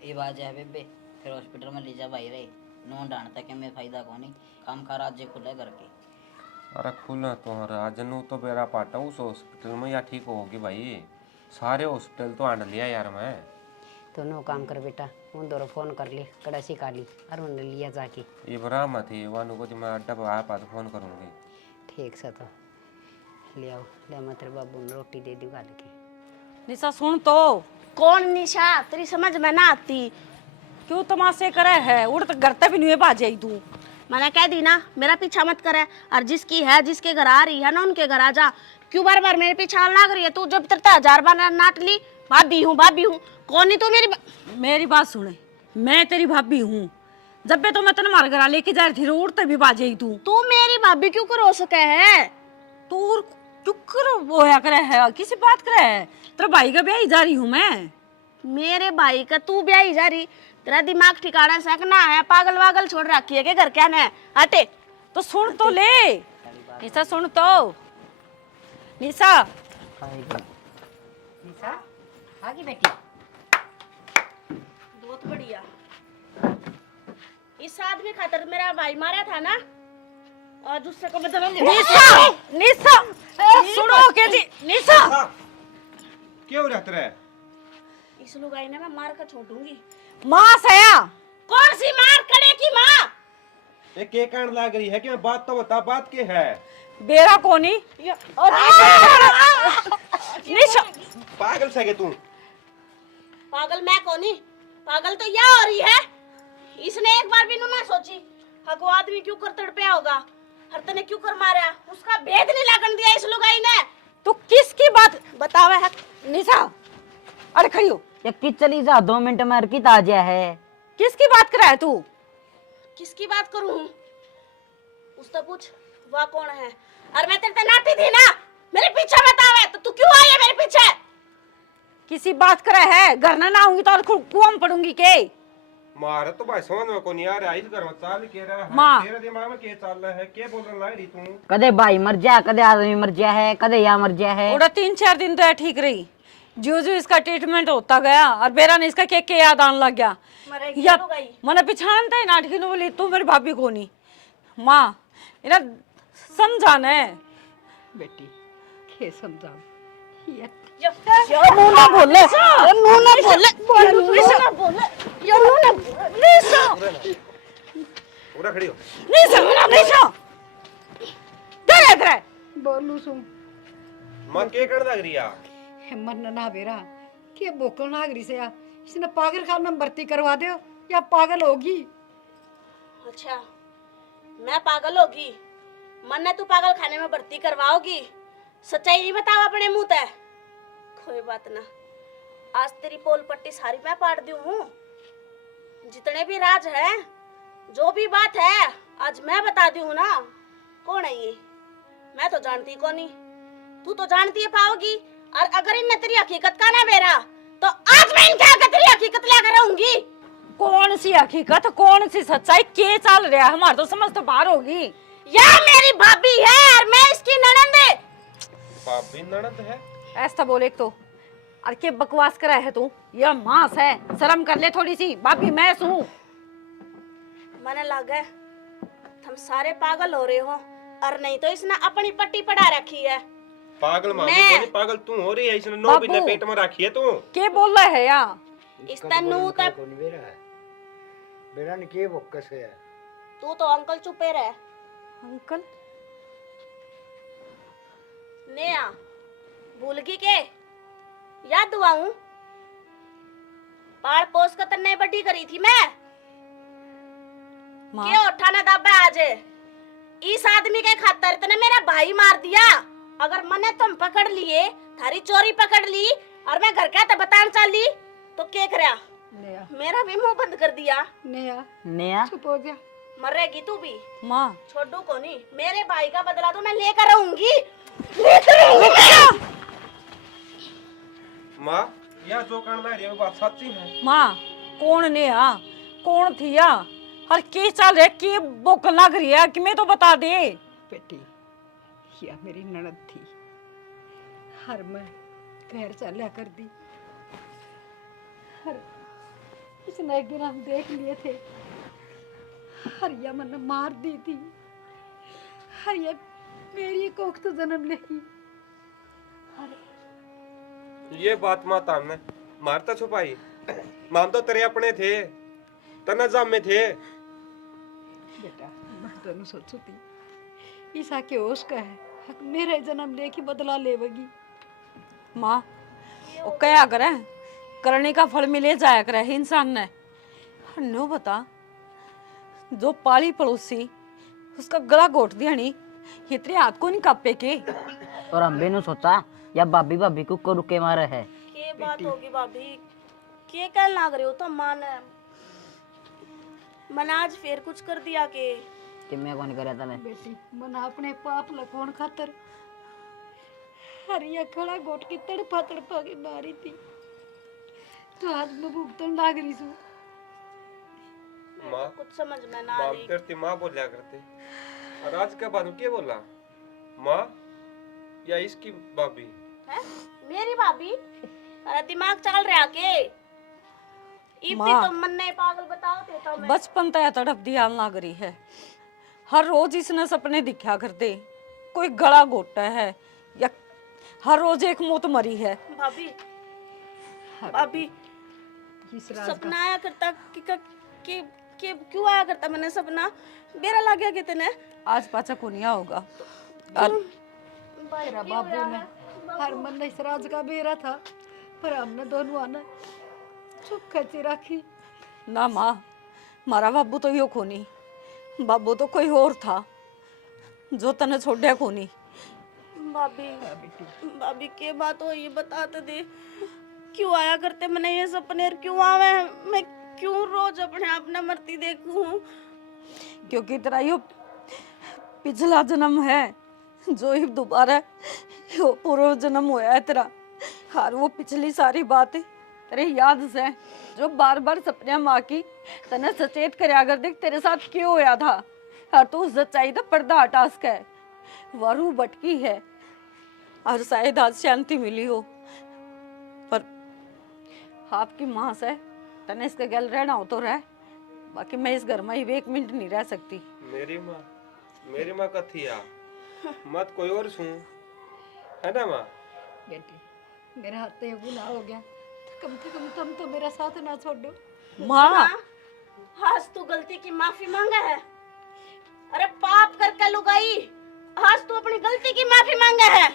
ये बात है बेबे, फिर हॉस्पिटल में ले जा भाई रे, नून डांटता कि मैं फायदा को नहीं, काम का राज्य खुले करके। अरे खुला तुम्हारा आज नू तो बेरा पाटा उस हॉस्पिटल में या ठीक होगी भाई, सारे हॉस्पिटल तो आंड लिया यार मैं। तो नो काम कर बेटा, उन दोनों फोन कर ले कड़ा सिखा ली और उन्हें लिया जाके। ये बरा मत ही वानू को मैं अड्डा पर आया पा तो फोन करूँगी। ठीक से तो ले आओ, ले मैं तेरे बाबू ने रोटी दे दी गाल के। निशा सुन तो, कौन निशा, तेरी समझ में ना आती। क्यों तमाशे करे है, उड़ तो घर तक भी नहीं बाजे तू। मैंने कह दी ना मेरा पीछा मत करे, और जिसकी है जिसके घर आ रही है ना उनके घर आ जा, क्यों बार बार मेरे पीछे लाग रही है? तू जब तेरे 1000 बार नाट ली भाभी हूँ कौन नहीं तू मेरी मेरी बात सुने, मैं तेरी भाभी हूँ। जब भी तो मैं तेरे मार करा लेके जा रही थी रोड तभी बाजे तू मेरी भाभी क्यों करो सके है? तू क्यों करो वो है करे है किसी बात करे है? तेरा भाई का ब्याह ही जा रही हूँ मैं। मेरे भाई का तू ब्याह जा रही? तेरा दिमाग ठिकाना सकना है? पागल वागल छोड़ रखी है के घर क्या ने? हटे। तो सुन तो ले निशा, सुन तो निशा। निशा आगे बेटी। बहुत बढ़िया। इस आदमी खातर मेरा भाई मारा था ना, और दूसरे को बदल निशा निशा सुनो के जी निशा। क्या हो रहा तेरा? इस लुगाई ने मैं मार कर छोड़ूंगी। माँ सया कौन सी मार करे की माँ? ये के कान लाग रही है कि मैं बात तो बता, बात के है? बेरा कोनी निशा। पागल से तू? पागल मैं कौनी? पागल तो यह हो रही है। इसने एक बार भी ना सोची हको आदमी क्यों कर तड़पया होगा, हर तने क्यों कर मारा, उसका भेद नहीं लगन दिया इस लुगाई ने। तू किसकी बात बतावे है निशा? अरे खड़ी हो। ये कि चली जा 2 मिनट में अर्की ताजा है। किसकी बात कर रहा है तू? किसकी बात करूं? उससे पूछ वह कौन है। और मैं तेरे से नाती थी ना, मेरे पीछे बतावे तो तू क्यों आई है मेरे पीछे? किसी बात कर रहा है? घर ना आऊंगी तो और कुआं में पड़ूंगी के? मारे तो भाई समझ में को नहीं आ रहा। इस घर में चाल के रहा है, माँ। तेरे दिमाग में क्या चल रहा है? क्या बोलने लग रही तू? कदे भाई मर जा, कदे आदमी मर जा है, कदे या मर जा है। थोड़ा 3-4 दिन तो है ठीक रही, जो जो इसका ट्रीटमेंट होता गया और बेरा ने इसका के याद आने लग गया। मरेगी या लुगाई। मने पिछानता है नाटकी नु बोली तू मेरी भाभी को नहीं। माँ इना समझाना है बेटी के समझाओ। ये मुंह ना बोले, मुंह ना बोले, मुंह ना बोले, ये मुंह ना निशा पूरा खड़ी हो। निशा निशा तेरे तेरे बोलू सुन मां के कर लग रही है? हिम्मत ना बेरा के बोकल नागरी से आ इसने पागल खाने में भर्ती करवा दो या पागल होगी। अच्छा मैं पागल होगी? मन्ने तू पागल खाने में भर्ती करवाओगी? सच्चाई नहीं बताओ अपने मुंह ते। कोई बात ना, आज तेरी पोल पट्टी सारी मैं पाड़ दी हूँ। जितने भी राज है, जो भी बात है, आज मैं बता दी हूँ ना। कौन है ये? मैं तो जानती को नहीं, तू तो जानती है पाओगी। और अगर इनने तेरी हकीकत का ना बेरा तो आज मैं इनके आगे तेरी हकीकत लेकर रहूंगी। कौन सी हकीकत कौन सी सच्चाई के चल रहा है? हमारे तो समझ तो बाहर होगी। या मेरी भाभी है और मैं इसकी ननद है। भाभी ननद है? ऐसा बोले तो और के बकवास करा है तू? यह मांस है, शर्म कर ले थोड़ी सी। भाभी मैं हूँ। मने लगा तुम सारे पागल हो रहे हो, और नहीं तो इसने अपनी पट्टी पढ़ा रखी है। पागल मामी मैं- को नहीं, पागल तू हो रही है। इसने 9 महीने बाबू। पेट में रखी है तू। के बोल रहा है या? इस तन्नू तक को नहीं बेरा है। बेरा ने के बोकस है। तू तो अंकल चुपे रह। अंकल नेहा भूल गई के? याद दुआऊं पाल पोस कर तन्ने बड्डी करी थी मैं। माँ के उठाना दबा आज इस आदमी के खातर तने मेरा भाई मार दिया। अगर मने तुम पकड़ लिए, थारी चोरी पकड़ ली और मैं घर का तो बतान चली तो के करया? नया मेरा भी मुंह बंद कर दिया। नया नया चुप हो जा। मरेगी तू भी, माँ छोड़ू को नहीं। मेरे भाई का बदला तो मैं लेकर रहूंगी। माँ यह जो कान लग रही है वो बात सच्ची है? माँ कौन ने या कौन थी या और के चल रहा के बोक लग रही है कि मैं तो बता दे। बेटी या मेरी ननद थी, हर मैं घर चला कर दी। हर इसने एक दिन हम देख लिए थे, हरिया मन मार दी थी। हरिया मेरी कोख तो जन्म लेगी। ये बात माँ तामने मारता छुपाई। माम तो तेरे अपने थे, तना जाम में थे। बेटा मैं दोनों सोचू थी ईसा के होश का है, हक मेरे जन्म लेके बदला लेवगी। माँ वो क्या करे, करने का फल मिले जाया करे इंसान ने। नो बता जो पाली पड़ोसी उसका गला घोट दिया नहीं, इतने हाथ को नहीं कापे के। और अम्बे ने सोचा या भाभी भाभी को रुके मारे है। के बात होगी भाभी? के कह लाग रहे हो तो मान मैंने आज फिर कुछ कर दिया कि मैं कौन करे तने बेटी मना अपने पाप लकोण खातर हरिया खड़ा गोट की तड़पा के मारी थी तो आज मैं भुगतन लाग रही हूँ। माँ कुछ समझ में ना आ माँ रही। करती माँ बोलिया करते और आज का बानू क्या बोला माँ या इसकी भाभी है मेरी भाभी? अरे दिमाग चल रहा के इतनी माँ। तो मन नहीं पागल बताओ थे तो मैं बचपन तय तड़प दिया ना करी है। हर रोज इसने सपने दिखा करते, कोई गला घोटा है या हर रोज एक मौत मरी है। भाभी भाभी सपना आया करता कि क्यों आया करता मैंने सपना बेरा लग गया कितने आज पाचा को नहीं होगा। और तेरा बाबू ने हर मन इस राज का बेरा था पर हमने दोनों आना चुप खची रखी। ना माँ, मारा बाबू तो यो कोनी, बाबू तो कोई और था जो तने छोड़या कोनी। भाभी भाभी के बात हो ये बताते दे क्यों आया करते मैंने ये सपने क्यों आवे मैं क्यों रोज अपने आप न मरती देखूं। क्योंकि तेरा यो पिछला जन्म है जो ही दोबारा यो पूर्व जन्म होया है तेरा। हर वो पिछली सारी बातें तेरे याद से जो बार बार सपने माँ की तने सचेत करया कर देख तेरे साथ क्यों होया था। और तू सच्चाई तो पर्दा हटा सके वरू भटकी है और शायद आज शांति मिली हो पर आपकी माँ से तने इसके गल रहना हो तो रह, बाकी मैं इस घर में ही एक मिनट नहीं रह सकती। मेरी माँ का थी या मत कोई और सुन है ना माँ। बेटी मेरे हाथ से गुनाह हो गया तो कम से कम तुम तो मेरा साथ ना छोड़ो। माँ आज तू गलती की माफी मांगा है। अरे पाप करके लुगाई आज तू अपनी गलती की माफी मांगा है।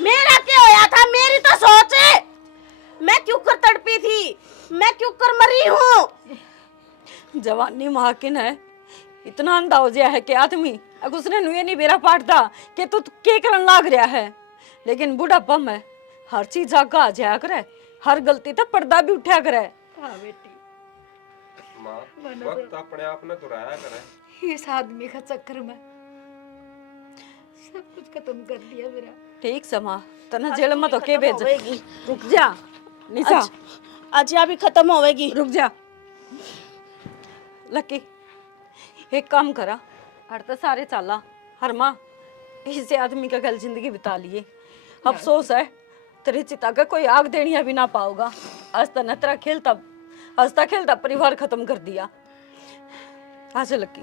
मेरा क्या होया था मेरी तो सोच है। मैं क्यों कर तड़पी थी मैं क्यों कर मरी हूँ। जवानी महाकिन है इतना अंधा हो गया है कि आदमी अगर उसने नुए नहीं बेरा पाटता कि तू के करन लाग रहा है। लेकिन बुढ़ापा में हर चीज आगा आ जाया करे, हर गलती तो पर्दा भी उठा करे। हाँ बेटी माँ वक्त अपने आप ने दुराया करे। इस आदमी का चक्कर में सब कुछ खत्म कर दिया मेरा। ठीक समा तना जेल में तो के भेज। रुक जा निशा, आज यहाँ भी खत्म होवेगी। रुक जा लकी, एक काम करा हर तो सारे चाला हर माँ इसे आदमी का कल जिंदगी बिता लिए। अफसोस है तेरी चिता का कोई आग देनिया भी ना पाओगा। हंसता नतरा खेलता हंसता खेलता परिवार खत्म कर दिया। आ जा लकी।